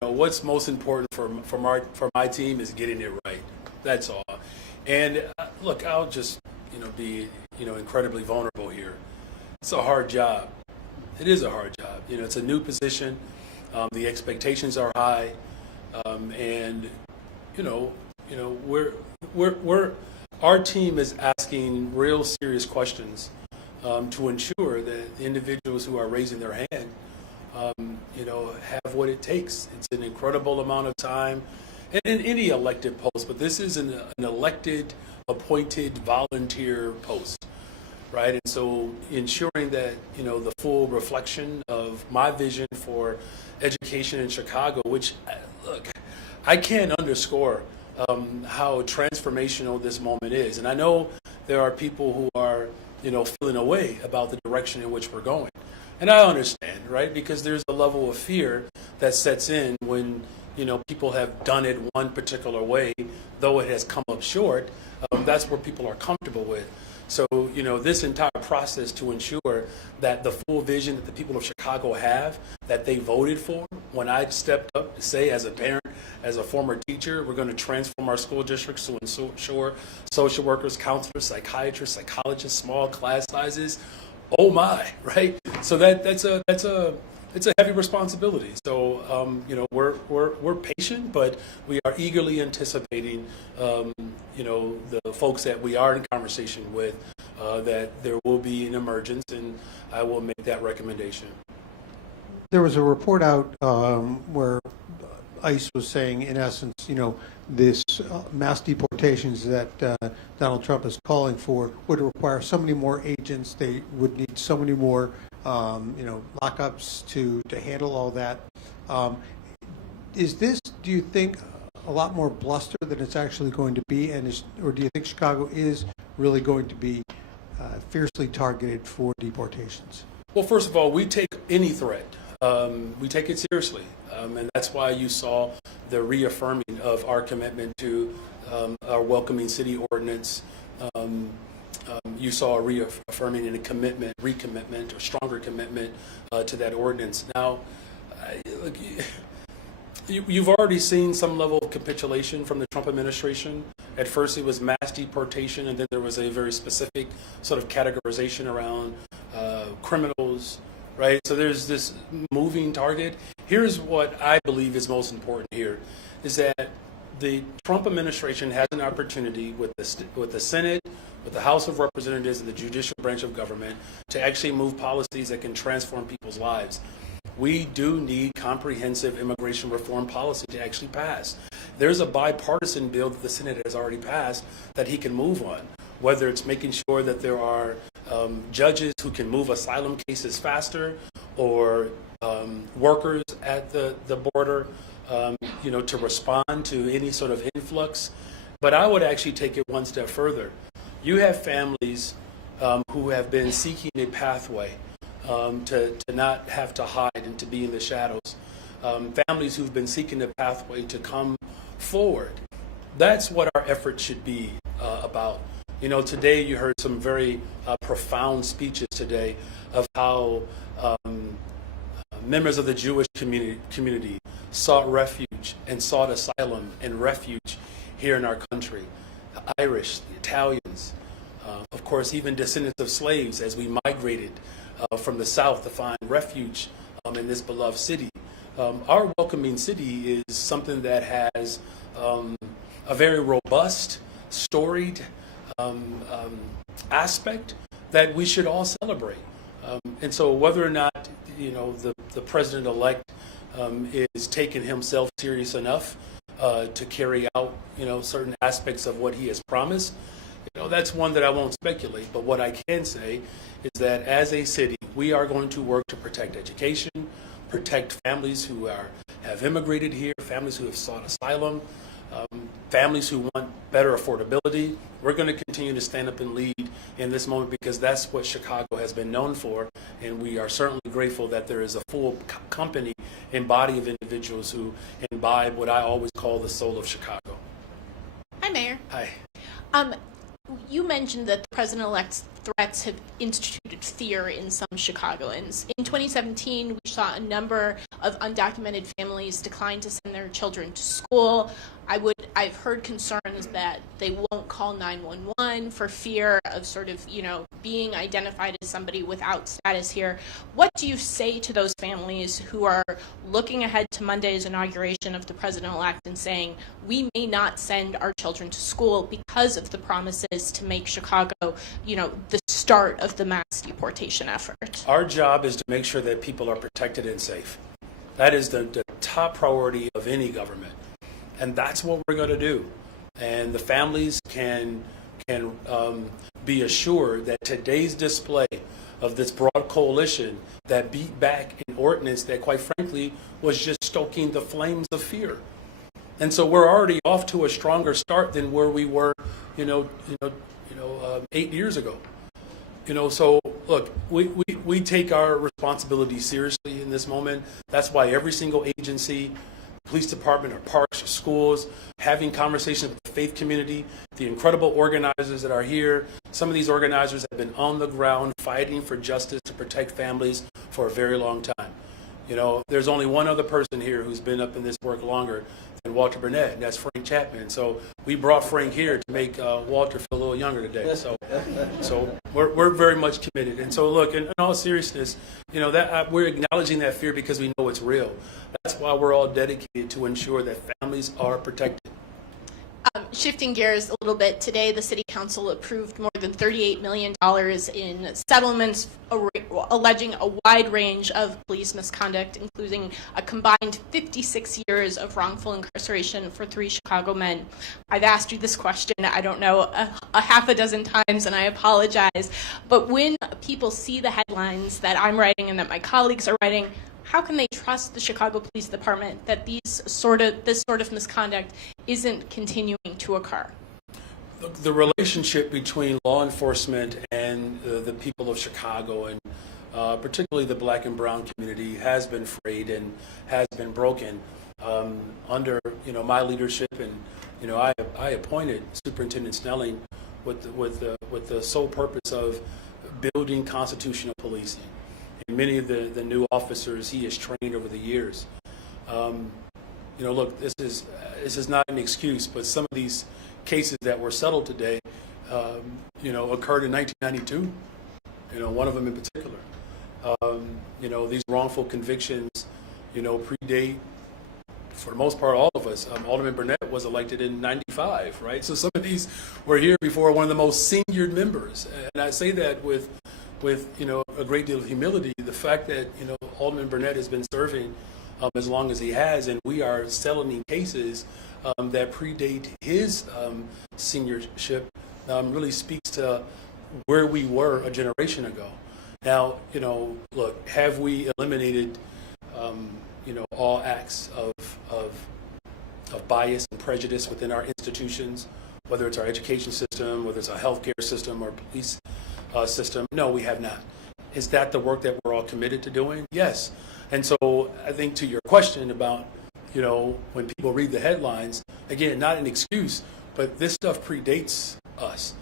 what's most important for my team is getting it right. That's all. And look, I'll just be incredibly vulnerable here. It's a hard job. It is a hard job. It's a new position. The expectations are high, and our team is asking real serious questions to ensure that the individuals who are raising their hand, have what it takes. It's an incredible amount of time, and in any elected post, but this is an elected, appointed, volunteer post. Right, and so ensuring that the full reflection of my vision for education in Chicago, which look, I can't underscore how transformational this moment is, and I know there are people who are feeling a way about the direction in which we're going, and I understand, right, because there's a level of fear that sets in when people have done it one particular way, though it has come up short. That's where people are comfortable with. So, this entire process to ensure that the full vision that the people of Chicago have, that they voted for, when I stepped up to say as a parent, as a former teacher, we're going to transform our school districts to ensure social workers, counselors, psychiatrists, psychologists, small class sizes. Oh my, right? So that's a heavy responsibility. So, we're patient, but we are eagerly anticipating, the folks that we are in conversation with, that there will be an emergence, and I will make that recommendation. There was a report out where ICE was saying, in essence, this mass deportations that Donald Trump is calling for would require so many more agents. They would need so many more lockups to handle all that. Is this, do you think, a lot more bluster than it's actually going to be, or do you think Chicago is really going to be fiercely targeted for deportations? Well, first of all, we take any threat. We take it seriously, and that's why you saw the reaffirming of our commitment to our welcoming city ordinance. You saw a reaffirming and a recommitment, or stronger commitment to that ordinance. Now, look, you've already seen some level of capitulation from the Trump administration. At first, it was mass deportation, and then there was a very specific sort of categorization around criminals, right? So there's this moving target. Here's what I believe is most important here, is that the Trump administration has an opportunity with the Senate, with the House of Representatives and the judicial branch of government to actually move policies that can transform people's lives. We do need comprehensive immigration reform policy to actually pass. There's a bipartisan bill that the Senate has already passed that he can move on, whether it's making sure that there are judges who can move asylum cases faster, or workers at the border, to respond to any sort of influx. But I would actually take it one step further. You have families who have been seeking a pathway to not have to hide and to be in the shadows. Families who've been seeking a pathway to come forward. That's what our effort should be about. Today you heard some very profound speeches today of how members of the Jewish community sought refuge and sought asylum and refuge here in our country. The Irish, the Italians, of course, even descendants of slaves as we migrated from the South to find refuge in this beloved city. Our welcoming city is something that has a very robust, storied aspect that we should all celebrate. And so whether or not, the president-elect is taking himself serious enough to carry out, certain aspects of what he has promised, that's one that I won't speculate. But what I can say is that as a city, we are going to work to protect education, protect families who have immigrated here, families who have sought asylum, families who want better affordability. We're going to continue to stand up and lead in this moment because that's what Chicago has been known for, and we are certainly grateful that there is a full company and body of individuals who imbibe what I always call the soul of Chicago. Hi, Mayor. Hi. You mentioned that the president-elect's threats have instituted fear in some Chicagoans. In 2017, we saw a number of undocumented families decline to send their children to school. I've heard concerns that they won't call 911 for fear of being identified as somebody without status here. What do you say to those families who are looking ahead to Monday's inauguration of the president-elect and saying, we may not send our children to school because of the promises to make Chicago, the start of the mass deportation effort? Our job is to make sure that people are protected and safe. That is the top priority of any government. And that's what we're going to do. And the families can be assured that today's display of this broad coalition that beat back an ordinance that, quite frankly, was just stoking the flames of fear. And so we're already off to a stronger start than where we were, 8 years ago. So look, we take our responsibility seriously in this moment. That's why every single agency, police department or parks or schools, having conversations with the faith community, the incredible organizers that are here. Some of these organizers have been on the ground fighting for justice to protect families for a very long time. There's only one other person here who's been up in this work longer than Walter Burnett, and that's Frank Chapman. So we brought Frank here to make Walter feel a little younger today. So we're very much committed. And so look, in all seriousness, that we're acknowledging that fear because we know it's real. That's why we're all dedicated to ensure that families are protected. Shifting gears a little bit, today the City Council approved more than $38 million in settlements alleging a wide range of police misconduct, including a combined 56 years of wrongful incarceration for 3 Chicago men. I've asked you this question, I don't know, a half a dozen times, and I apologize, but when people see the headlines that I'm writing and that my colleagues are writing, how can they trust the Chicago Police Department that this sort of misconduct isn't continuing to occur? The relationship between law enforcement and the people of Chicago, and particularly the black and brown community, has been frayed and has been broken under my leadership. And I appointed Superintendent Snelling with the sole purpose of building constitutional policing. And many of the new officers he has trained over the years. Look, this is not an excuse, but some of these cases that were settled today, occurred in 1992. One of them in particular. These wrongful convictions, predate, for the most part, all of us. Alderman Burnett was elected in '95, right? So some of these were here before one of the most senior members. And I say that with a great deal of humility. The fact that, Alderman Burnett has been serving as long as he has, and we are settling cases that predate his seniorship, really speaks to where we were a generation ago. Now, look, have we eliminated, all acts of bias and prejudice within our institutions, whether it's our education system, whether it's our healthcare system or police system? No, we have not. Is that the work that we're all committed to doing? Yes. And so I think to your question about, when people read the headlines, again, not an excuse, but this stuff predates us.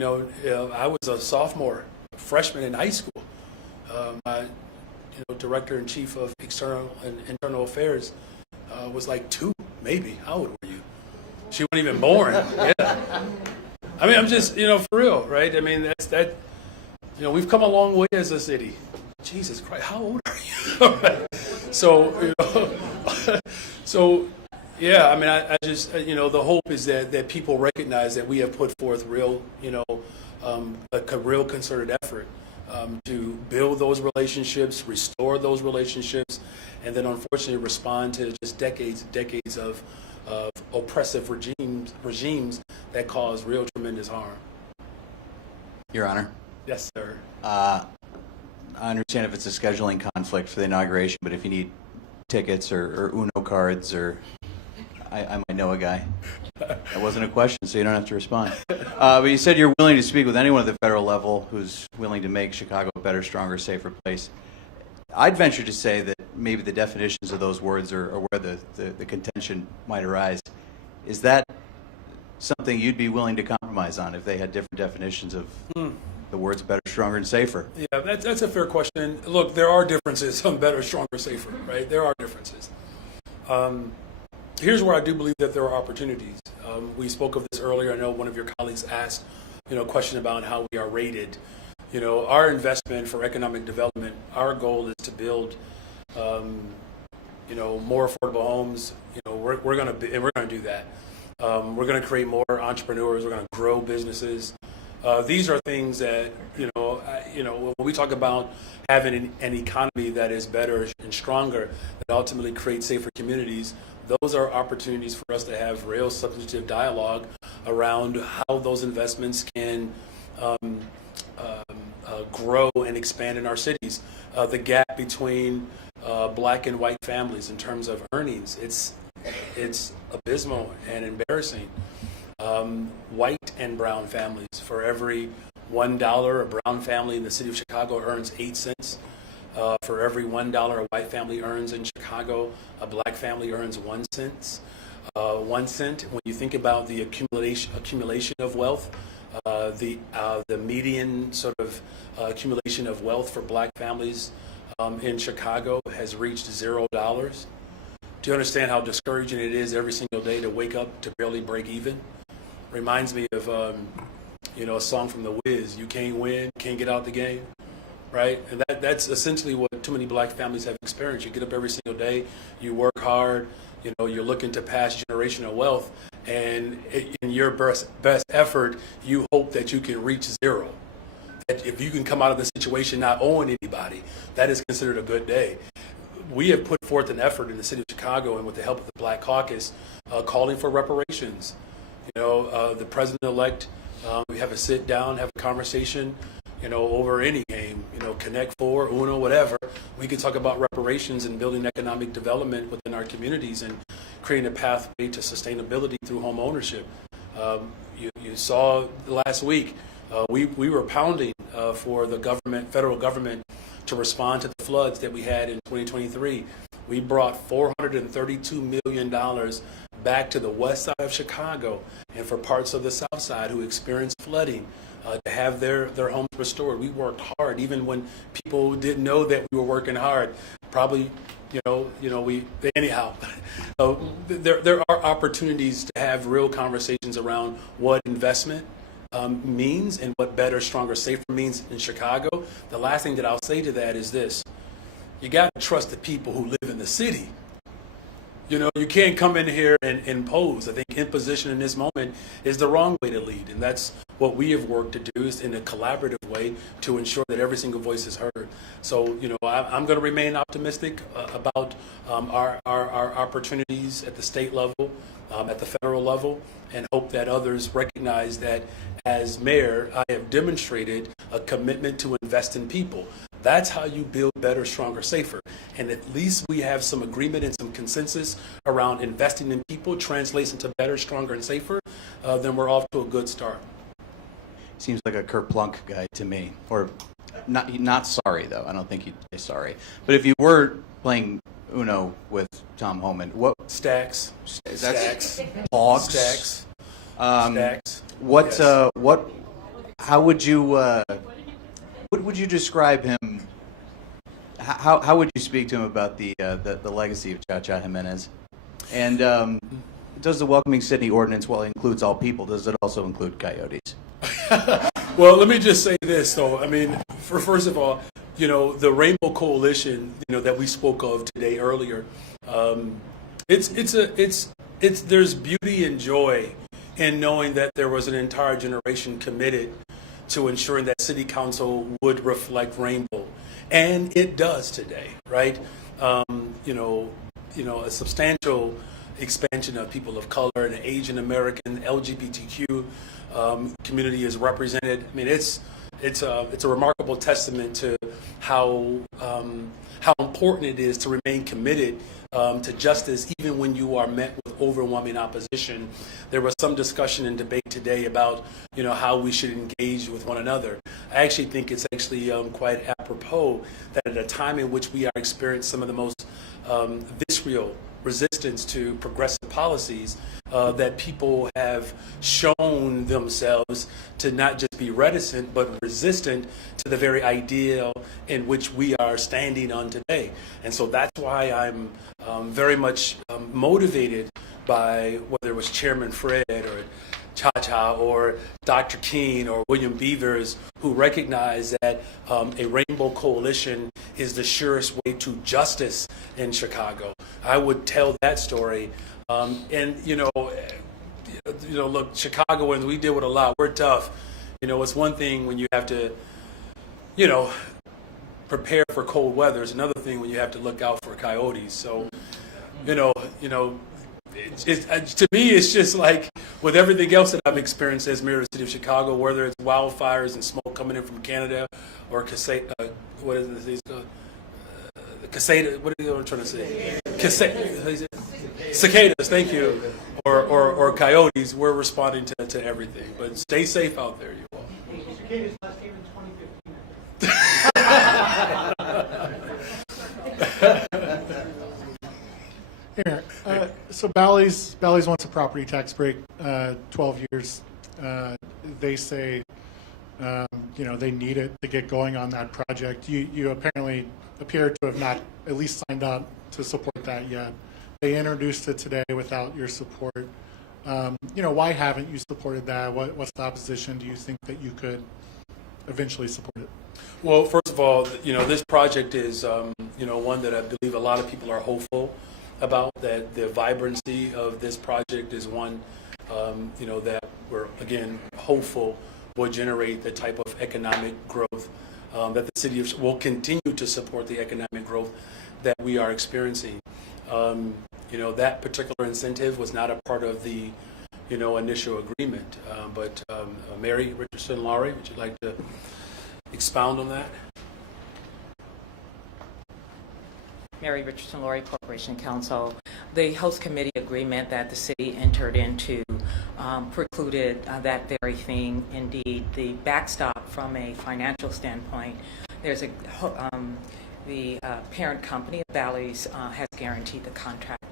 I was a sophomore, freshman in high school. My director and chief of external and internal affairs was like 2, maybe. How old were you? She wasn't even born. Yeah. I mean, I'm just, for real, right? I mean, we've come a long way as a city. Jesus Christ, how old are you? So, yeah, I mean, I just, the hope is that people recognize that we have put forth real, a real concerted effort to build those relationships, restore those relationships, and then unfortunately respond to just decades of oppressive regimes that cause real tremendous harm. Your Honor. Yes, sir. I understand if it's a scheduling conflict for the inauguration, but if you need tickets or Uno cards, or I might know a guy. That wasn't a question, so you don't have to respond. But you said you're willing to speak with anyone at the federal level who's willing to make Chicago a better, stronger, safer place. I'd venture to say that maybe the definitions of those words are where the contention might arise. Is that something you'd be willing to compromise on if they had different definitions of the words better, stronger, and safer? Yeah, that's a fair question. Look, there are differences on better, stronger, safer, right? There are differences. Here's where I do believe that there are opportunities. We spoke of this earlier. I know one of your colleagues asked, a question about how we are rated. Our investment for economic development, our goal is to build, more affordable homes. We're going to do that. We're going to create more entrepreneurs. We're going to grow businesses. These are things that, when we talk about having an economy that is better and stronger, that ultimately creates safer communities, those are opportunities for us to have real substantive dialogue around how those investments can grow and expand in our cities. The gap between black and white families in terms of earnings, it's abysmal and embarrassing. White and brown families, for every $1 a brown family in the city of Chicago earns 8 cents. For every $1 a white family earns in Chicago, a black family earns 1 cent. 1 cent. When you think about the accumulation of wealth, the median sort of accumulation of wealth for black families in Chicago has reached $0. Do you understand how discouraging it is every single day to wake up to barely break even? Reminds me of a song from The Wiz. You can't win, can't get out the game. Right? And that's essentially what too many black families have experienced. You get up every single day, you work hard, you're looking to pass generational wealth, and in your best effort, you hope that you can reach zero. That if you can come out of the situation not owing anybody, that is considered a good day. We have put forth an effort in the city of Chicago and with the help of the Black Caucus, calling for reparations. The president-elect, we have a sit down, have a conversation, over any game, Connect Four, Uno, whatever. We could talk about reparations and building economic development within our communities and creating a pathway to sustainability through home ownership. You saw last week, we were pounding for the federal government to respond to the floods that we had in 2023. We brought $432 million back to the west side of Chicago and for parts of the south side who experienced flooding to have their homes restored. We worked hard, even when people didn't know that we were working hard. Probably, anyhow. There are opportunities to have real conversations around what investment means and what better, stronger, safer means in Chicago, the last thing that I'll say to that is this. You got to trust the people who live in the city. You know, you can't come in here and impose. I think imposition in this moment is the wrong way to lead. And that's what we have worked to do, is in a collaborative way to ensure that every single voice is heard. So, you know, I'm going to remain optimistic about our opportunities at the state level, at the federal level, and hope that others recognize that as mayor, I have demonstrated a commitment to invest in people. That's how you build better, stronger, safer. And at least we have some agreement and some consensus around investing in people translates into better, stronger, and safer, then we're off to a good start. Seems like a Kerplunk guy to me. Or not sorry, though. I don't think he'd say sorry. But if you were playing Uno with Tom Homan, what... Stacks. Stacks. Hogs. Stacks. Stacks. What, Yes. How would you... What would you describe him? How would you speak to him about the legacy of Cha-Cha Jimenez? And does the Welcoming City Ordinance, while it includes all people, does it also include coyotes? Well, let me just say this, though. I mean, first of all, you know, the Rainbow Coalition, you know, that we spoke of today earlier, there's beauty and joy in knowing that there was an entire generation committed to ensuring that City Council would reflect rainbow, and it does today, right? You know, a substantial expansion of people of color and Asian American, LGBTQ community is represented. I mean, it's a remarkable testament to how important it is to remain committed to justice, even when you are met with overwhelming opposition. There was some discussion and debate today about, you know, how we should engage with one another. I actually think it's actually quite apropos that at a time in which we are experiencing some of the most visceral resistance to progressive policies, that people have shown themselves to not just be reticent, but resistant to the very ideal in which we are standing on today. And so that's why I'm very much motivated by whether it was Chairman Fred or Cha-Cha or Dr. King or William Beavers, who recognize that a rainbow coalition is the surest way to justice in Chicago. I would tell that story. And, you know, look, Chicagoans, we deal with a lot. We're tough. You know, it's one thing when you have to, you know, prepare for cold weather. It's another thing when you have to look out for coyotes. So, you know, to me, it's just like with everything else that I've experienced as mayor of the city of Chicago, whether it's wildfires and smoke coming in from Canada or what is this called? Casada, what are you trying to say? Cicadas, thank you, or coyotes. We're responding to everything. But stay safe out there, you all. Cicadas last year in 2015. Here, so Bally's wants a property tax break, 12 years. They say, you know, they need it to get going on that project. You apparently appear to have not at least signed up to support that yet. They introduced it today without your support. You know, why haven't you supported that? What's the opposition? Do you think that you could eventually support it? Well, first of all, you know, this project is, you know, one that I believe a lot of people are hopeful about. That the vibrancy of this project is one, you know, that we're, again, hopeful will generate the type of economic growth that the city will continue to support the economic growth that we are experiencing. You know, that particular incentive was not a part of the, you know, initial agreement. But Mary Richardson-Laurie, would you like to expound on that? Mary Richardson-Laurie, Corporation Counsel. The host committee agreement that the city entered into precluded that very thing. Indeed, the backstop from a financial standpoint, there's the parent company of Bally's has guaranteed the contract.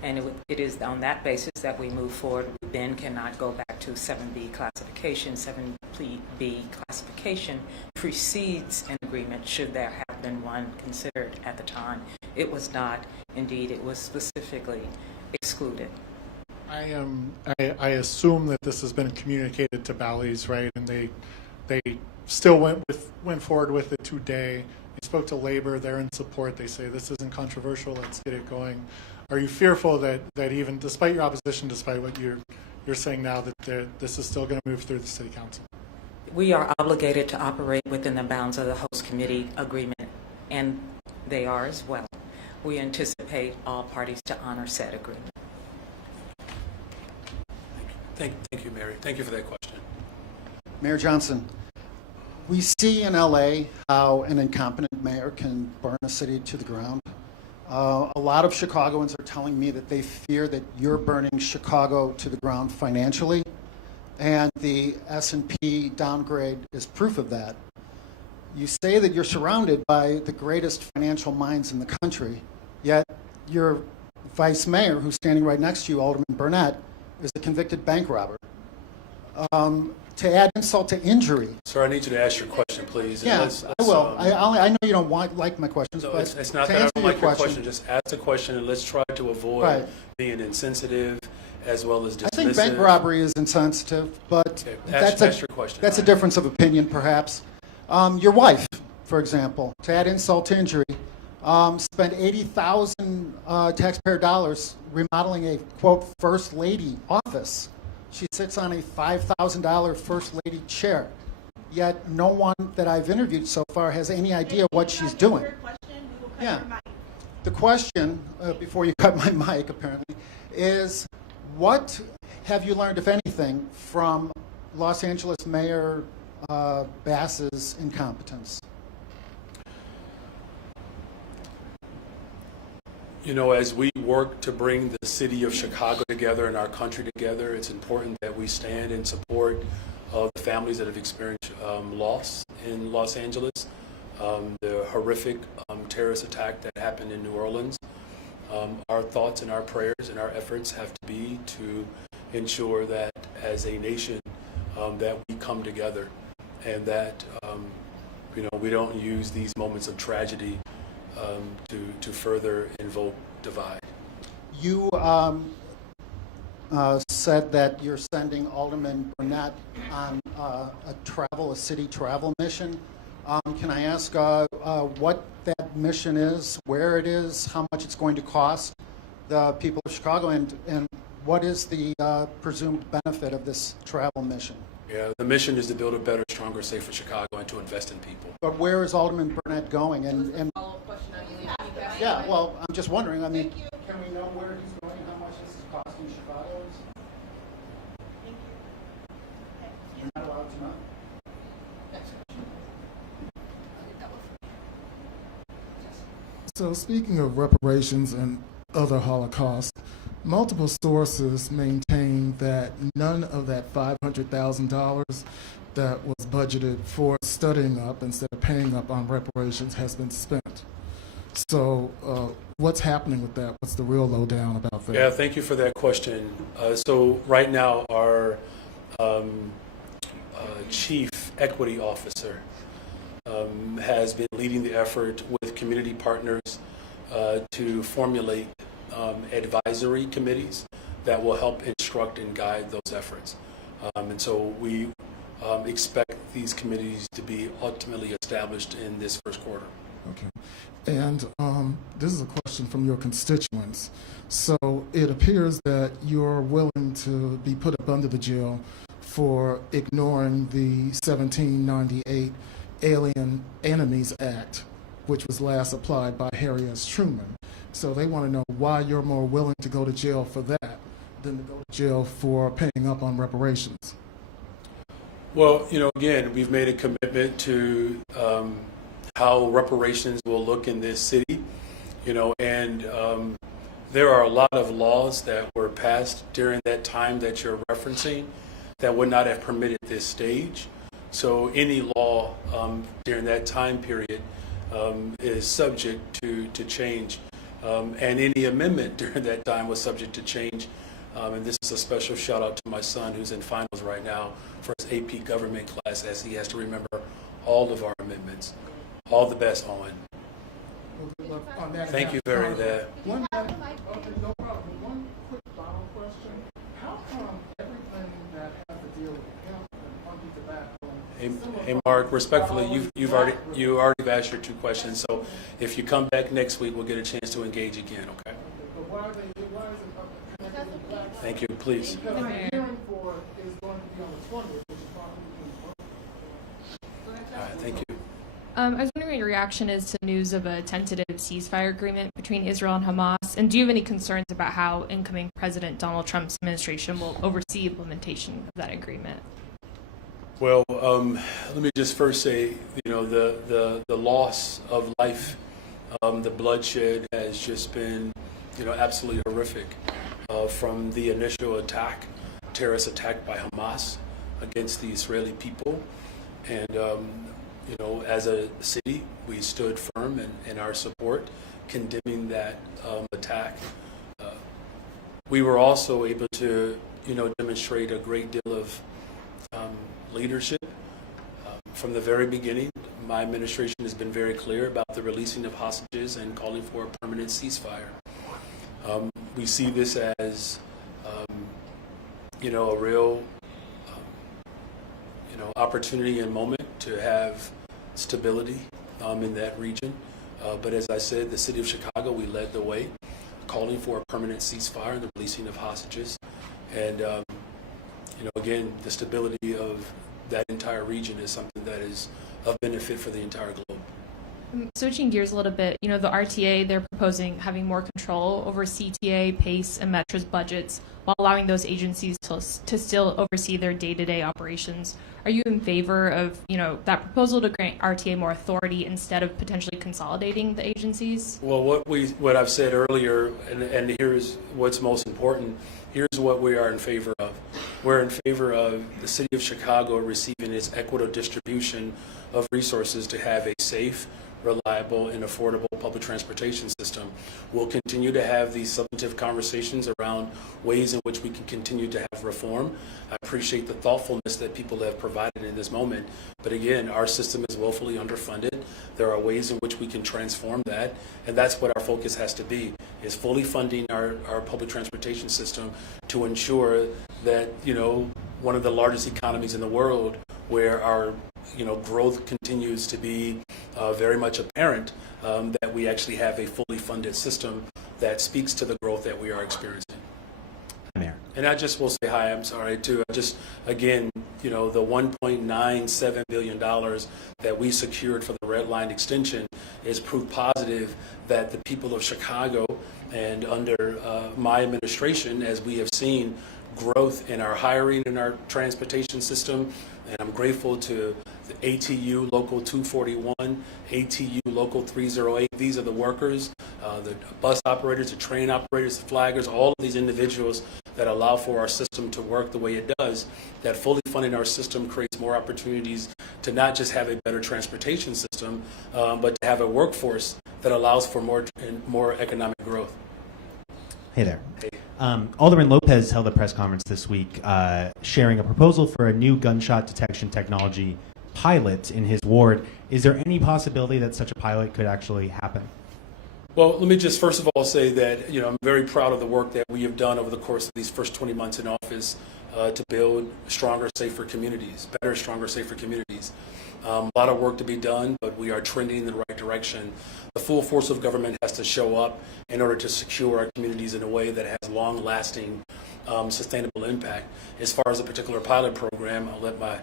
And it is on that basis that we move forward. We then cannot go back to 7B classification. 7B classification precedes an agreement, should there have been one considered at the time. It was not. Indeed, it was specifically excluded. I assume that this has been communicated to Bally's, right? And they still went forward with it today. They spoke to labor, they're in support. They say this isn't controversial, let's get it going. Are you fearful that even despite your opposition, despite what you're saying now, that this is still going to move through the city council? We are obligated to operate within the bounds of the host committee agreement, and they are as well. We anticipate all parties to honor said agreement. Thank you, Mary. Thank you for that question. Mayor Johnson, we see in LA how an incompetent mayor can burn a city to the ground. A lot of Chicagoans are telling me that they fear that you're burning Chicago to the ground financially, and the S&P downgrade is proof of that. You say that you're surrounded by the greatest financial minds in the country, yet your vice mayor, who's standing right next to you, Alderman Burnett, is a convicted bank robber. To add insult to injury. Sir, I need you to ask your question, please. Yeah, I will. I know you don't like my questions, no, but it's not to that I answer don't like your question. Just ask the question, and let's try to avoid being insensitive as well as dismissive. I think bank robbery is insensitive, but ask your question. That's a difference of opinion, perhaps. Your wife, for example, to add insult to injury, spent $80,000 taxpayer dollars remodeling a, quote, first lady office. She sits on a $5,000 first lady chair, yet no one that I've interviewed so far has any idea what she's doing. Yeah. The question, before you cut my mic apparently, is what have you learned, if anything, from Los Angeles Mayor Bass's incompetence? You know, as we work to bring the city of Chicago together and our country together, it's important that we stand in support of the families that have experienced loss in Los Angeles, the horrific terrorist attack that happened in New Orleans. Our thoughts and our prayers and our efforts have to be to ensure that as a nation that we come together and that we don't use these moments of tragedy to further invoke divide. You said that you're sending Alderman Burnett on a city travel mission. Can I ask what that mission is, where it is, how much it's going to cost the people of Chicago, and what is the presumed benefit of this travel mission? Yeah, the mission is to build a better, stronger, safer Chicago and to invest in people. But where is Alderman Burnett going? Yeah, well, I'm just wondering. I mean, can we know where he's going? How much this is costing Chicago? You're not allowed to know. So, speaking of reparations and other Holocaust, multiple sources maintain that none of that $500,000 that was budgeted for studying up instead of paying up on reparations has been spent. So what's happening with that? What's the real lowdown about that? Yeah, thank you for that question. So right now our chief equity officer has been leading the effort with community partners to formulate advisory committees that will help instruct and guide those efforts. And so we expect these committees to be ultimately established in this first quarter. Okay. And this is a question from your constituents. So it appears that you're willing to be put up under the jail for ignoring the 1798 Alien Enemies Act, which was last applied by Harry S. Truman. So they want to know why you're more willing to go to jail for that than to go to jail for paying up on reparations. Well, again, we've made a commitment to how reparations will look in this city, and there are a lot of laws that were passed during that time that you're referencing that would not have permitted this stage. So any law during that time period is subject to change, and any amendment during that time was subject to change. And this is a special shout out to my son who's in finals right now for his AP government class, as he has to remember all of our amendments. All the best, Owen. Well, good luck on that. Thank you very much. One quick final question. Hey, Mark, respectfully, you already asked your 2 questions, so if you come back next week, we'll get a chance to engage again, okay? Thank you, please. All right, thank you. I was wondering what your reaction is to news of a tentative ceasefire agreement between Israel and Hamas, and do you have any concerns about how incoming President Donald Trump's administration will oversee implementation of that agreement? Well, let me just first say, the loss of life, the bloodshed has just been, absolutely horrific from the initial terrorist attack by Hamas against the Israeli people. And, as a city, we stood firm in our support, condemning that attack. We were also able to, demonstrate a great deal of leadership. From the very beginning, my administration has been very clear about the releasing of hostages and calling for a permanent ceasefire. We see this as, a real, opportunity and moment to have stability in that region. But as I said, the city of Chicago, we led the way, calling for a permanent ceasefire and the releasing of hostages. And, again, the stability of that entire region is something that is of benefit for the entire globe. Switching gears a little bit, the RTA, they're proposing having more control over CTA, PACE, and Metra's budgets while allowing those agencies to still oversee their day-to-day operations. Are you in favor of, that proposal to grant RTA more authority instead of potentially consolidating the agencies? Well, what I've said earlier, and here's what's most important, here's what we are in favor of. We're in favor of the city of Chicago receiving its equitable distribution of resources to have a safe, reliable, and affordable public transportation system. We'll continue to have these substantive conversations around ways in which we can continue to have reform. I appreciate the thoughtfulness that people have provided in this moment. But again, our system is woefully underfunded. There are ways in which we can transform that, and that's what our focus has to be, is fully funding our public transportation system to ensure that, one of the largest economies in the world, where our growth continues to be very much apparent, that we actually have a fully funded system that speaks to the growth that we are experiencing. Mayor. And I just will say hi, I'm sorry, too. Just, again, the $1.97 billion that we secured for the Red Line extension is proof positive that the people of Chicago and under my administration, as we have seen growth in our hiring in our transportation system, and I'm grateful to the ATU Local 241, ATU Local 308. These are the workers, the bus operators, the train operators, the flaggers, all of these individuals that allow for our system to work the way it does, that fully funding our system creates more opportunities to not just have a better transportation system, but to have a workforce that allows for more economic growth. Hey there. Hey. Alderman Lopez held a press conference this week sharing a proposal for a new gunshot detection technology pilot in his ward. Is there any possibility that such a pilot could actually happen? Well, let me just first of all say that I'm very proud of the work that we have done over the course of these first 20 months in office to build stronger, safer communities, better, stronger, safer communities. A lot of work to be done, but we are trending in the right direction. The full force of government has to show up in order to secure our communities in a way that has long-lasting, sustainable impact. As far as a particular pilot program, I'll let my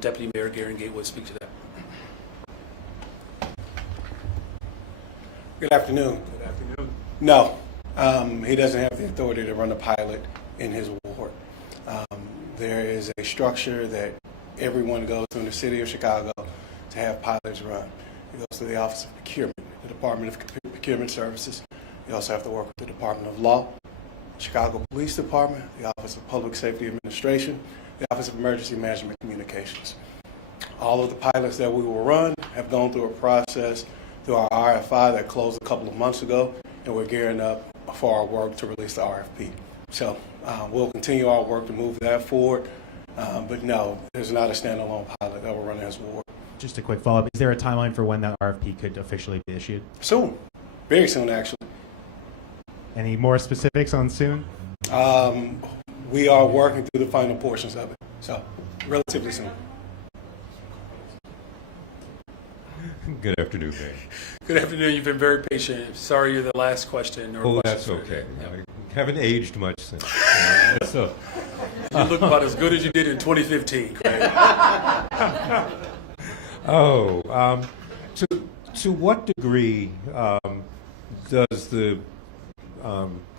Deputy Mayor Garen Gatewood speak to that. Good afternoon. Good afternoon. No, he doesn't have the authority to run a pilot in his ward. There is a structure that everyone goes through in the city of Chicago to have pilots run. It goes to the Office of Procurement, the Department of Procurement Services. You also have to work with the Department of Law, Chicago Police Department, the Office of Public Safety Administration, the Office of Emergency Management Communications. All of the pilots that we will run have gone through a process through our RFI that closed a couple of months ago, and we're gearing up for our work to release the RFP. So we'll continue our work to move that forward, but no, there's not a standalone pilot that will run as ward. Just a quick follow-up. Is there a timeline for when that RFP could officially be issued? Soon. Very soon, actually. Any more specifics on soon? We are working through the final portions of it, so relatively soon. Good afternoon, Mayor. Good afternoon. You've been very patient. Sorry you're the last question. Oh, that's okay. I haven't aged much since. So, You look about as good as you did in 2015, Craig. To what degree does the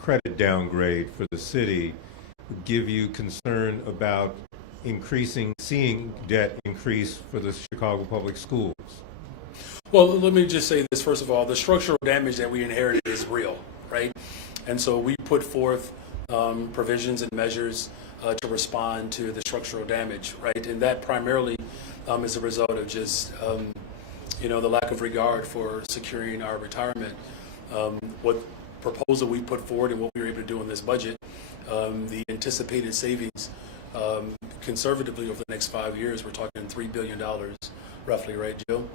credit downgrade for the city give you concern about seeing debt increase for the Chicago Public Schools? Well, let me just say this first of all. The structural damage that we inherited is real, right? And so we put forth provisions and measures to respond to the structural damage, right? And that primarily is a result of just, the lack of regard for securing our retirement. What proposal we put forward and what we were able to do in this budget, the anticipated savings conservatively over the next 5 years, we're talking $3 billion roughly, right, Jill?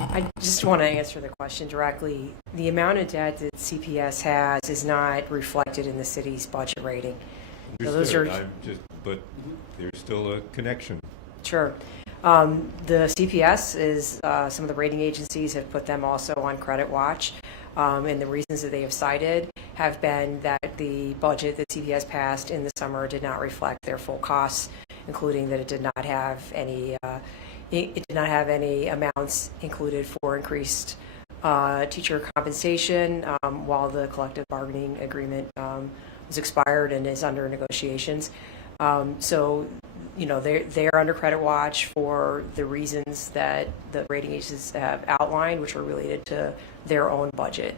I just want to answer the question directly. The amount of debt that CPS has is not reflected in the city's budget rating. So those are but there's still a connection. Sure. The CPS is some of the rating agencies have put them also on credit watch, and the reasons that they have cited have been that the budget that CPS passed in the summer did not reflect their full costs, including that it did not have any. It did not have any amounts included for increased teacher compensation while the collective bargaining agreement was expired and is under negotiations. So, they're under credit watch for the reasons that the rating agencies have outlined, which are related to their own budget.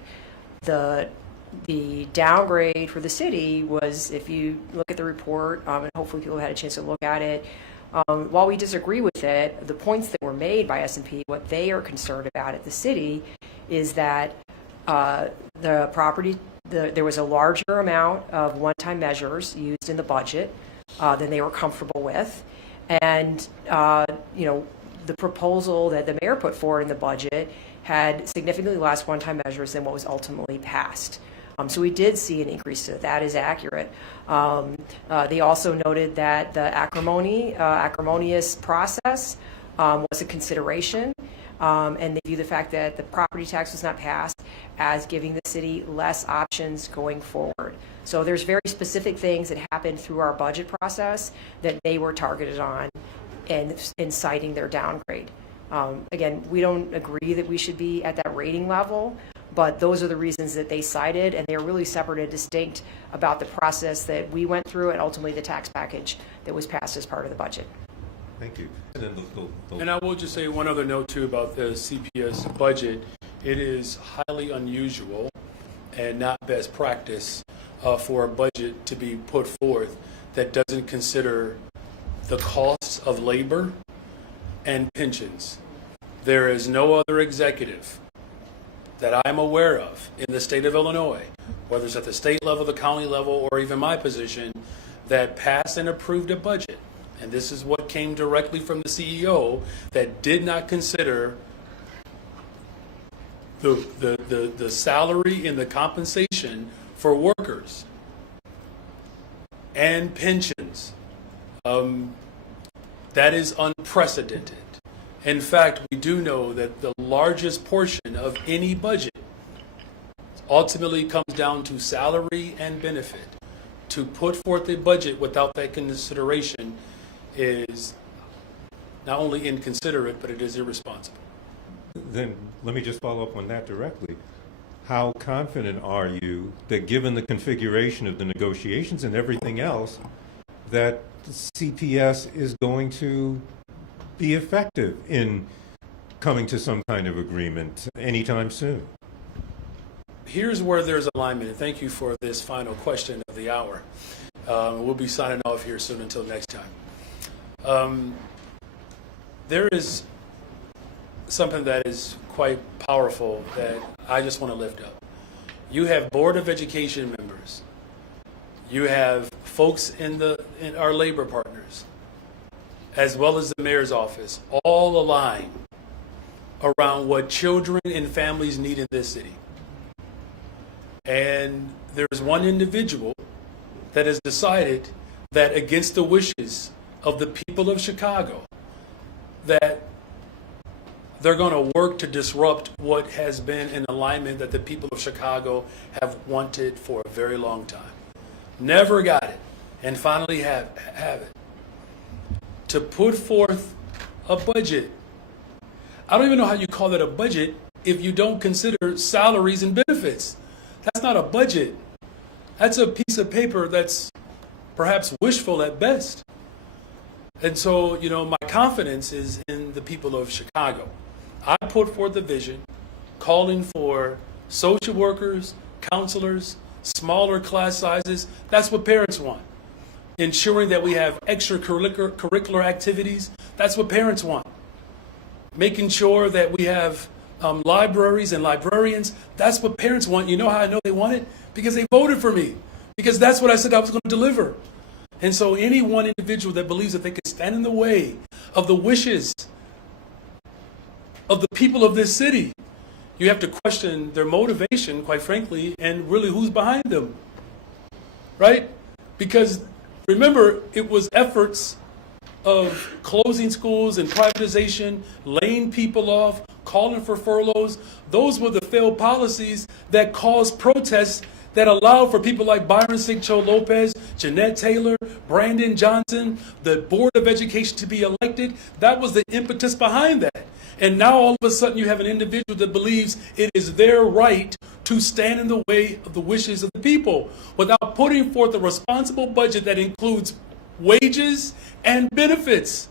The downgrade for the city was, if you look at the report, and hopefully people had a chance to look at it, while we disagree with it, the points that were made by S&P, what they are concerned about at the city is that the property, there was a larger amount of one-time measures used in the budget than they were comfortable with. And, the proposal that the mayor put forward in the budget had significantly less one-time measures than what was ultimately passed. So we did see an increase to it. That is accurate. They also noted that the acrimonious process was a consideration, and they view the fact that the property tax was not passed as giving the city less options going forward. So there's very specific things that happened through our budget process that they were targeted on in citing their downgrade. Again, we don't agree that we should be at that rating level, but those are the reasons that they cited, and they're really separate and distinct about the process that we went through and ultimately the tax package that was passed as part of the budget. Thank you. And I will just say one other note, too, about the CPS budget. It is highly unusual and not best practice for a budget to be put forth that doesn't consider the costs of labor and pensions. There is no other executive that I'm aware of in the state of Illinois, whether it's at the state level, the county level, or even my position, that passed and approved a budget. And this is what came directly from the CEO, that did not consider the salary and the compensation for workers and pensions. That is unprecedented. In fact, we do know that the largest portion of any budget ultimately comes down to salary and benefit. To put forth a budget without that consideration is not only inconsiderate, but it is irresponsible. Then let me just follow up on that directly. How confident are you that, given the configuration of the negotiations and everything else, that CPS is going to be effective in coming to some kind of agreement anytime soon? Here's where there's alignment, and thank you for this final question of the hour. We'll be signing off here soon until next time. There is something that is quite powerful that I just want to lift up. You have Board of Education members. You have folks in our labor partners, as well as the mayor's office, all aligned around what children and families need in this city. And there's one individual that has decided that, against the wishes of the people of Chicago that they're going to work to disrupt what has been an alignment that the people of Chicago have wanted for a very long time. Never got it, and finally have it. To put forth a budget. I don't even know how you call that a budget if you don't consider salaries and benefits. That's not a budget. That's a piece of paper that's perhaps wishful at best. And so, my confidence is in the people of Chicago. I put forth a vision calling for social workers, counselors, smaller class sizes. That's what parents want. Ensuring that we have extracurricular activities. That's what parents want. Making sure that we have libraries and librarians. That's what parents want. You know how I know they want it? Because they voted for me. Because that's what I said I was going to deliver. And so any one individual that believes that they can stand in the way of the wishes of the people of this city, you have to question their motivation, quite frankly, and really who's behind them. Right? Because remember, it was efforts of closing schools and privatization, laying people off, calling for furloughs. Those were the failed policies that caused protests that allowed for people like Byron Sigcho Lopez, Jeanette Taylor, Brandon Johnson, the Board of Education to be elected. That was the impetus behind that. And now all of a sudden you have an individual that believes it is their right to stand in the way of the wishes of the people without putting forth a responsible budget that includes wages and benefits.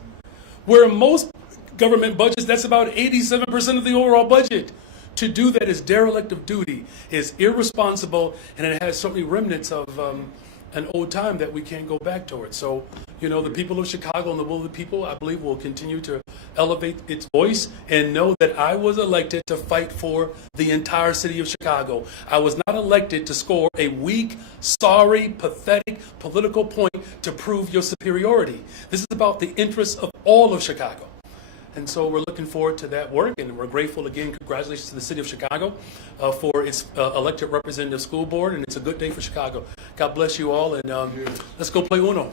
Where most government budgets, that's about 87% of the overall budget. To do that is derelict of duty, is irresponsible, and it has certainly remnants of an old time that we can't go back towards. So, the people of Chicago and the will of the people, I believe, will continue to elevate its voice and know that I was elected to fight for the entire city of Chicago. I was not elected to score a weak, sorry, pathetic political point to prove your superiority. This is about the interests of all of Chicago. And so we're looking forward to that work, and we're grateful again. Congratulations to the city of Chicago for its elected representative school board, and it's a good day for Chicago. God bless you all, and let's go play Uno.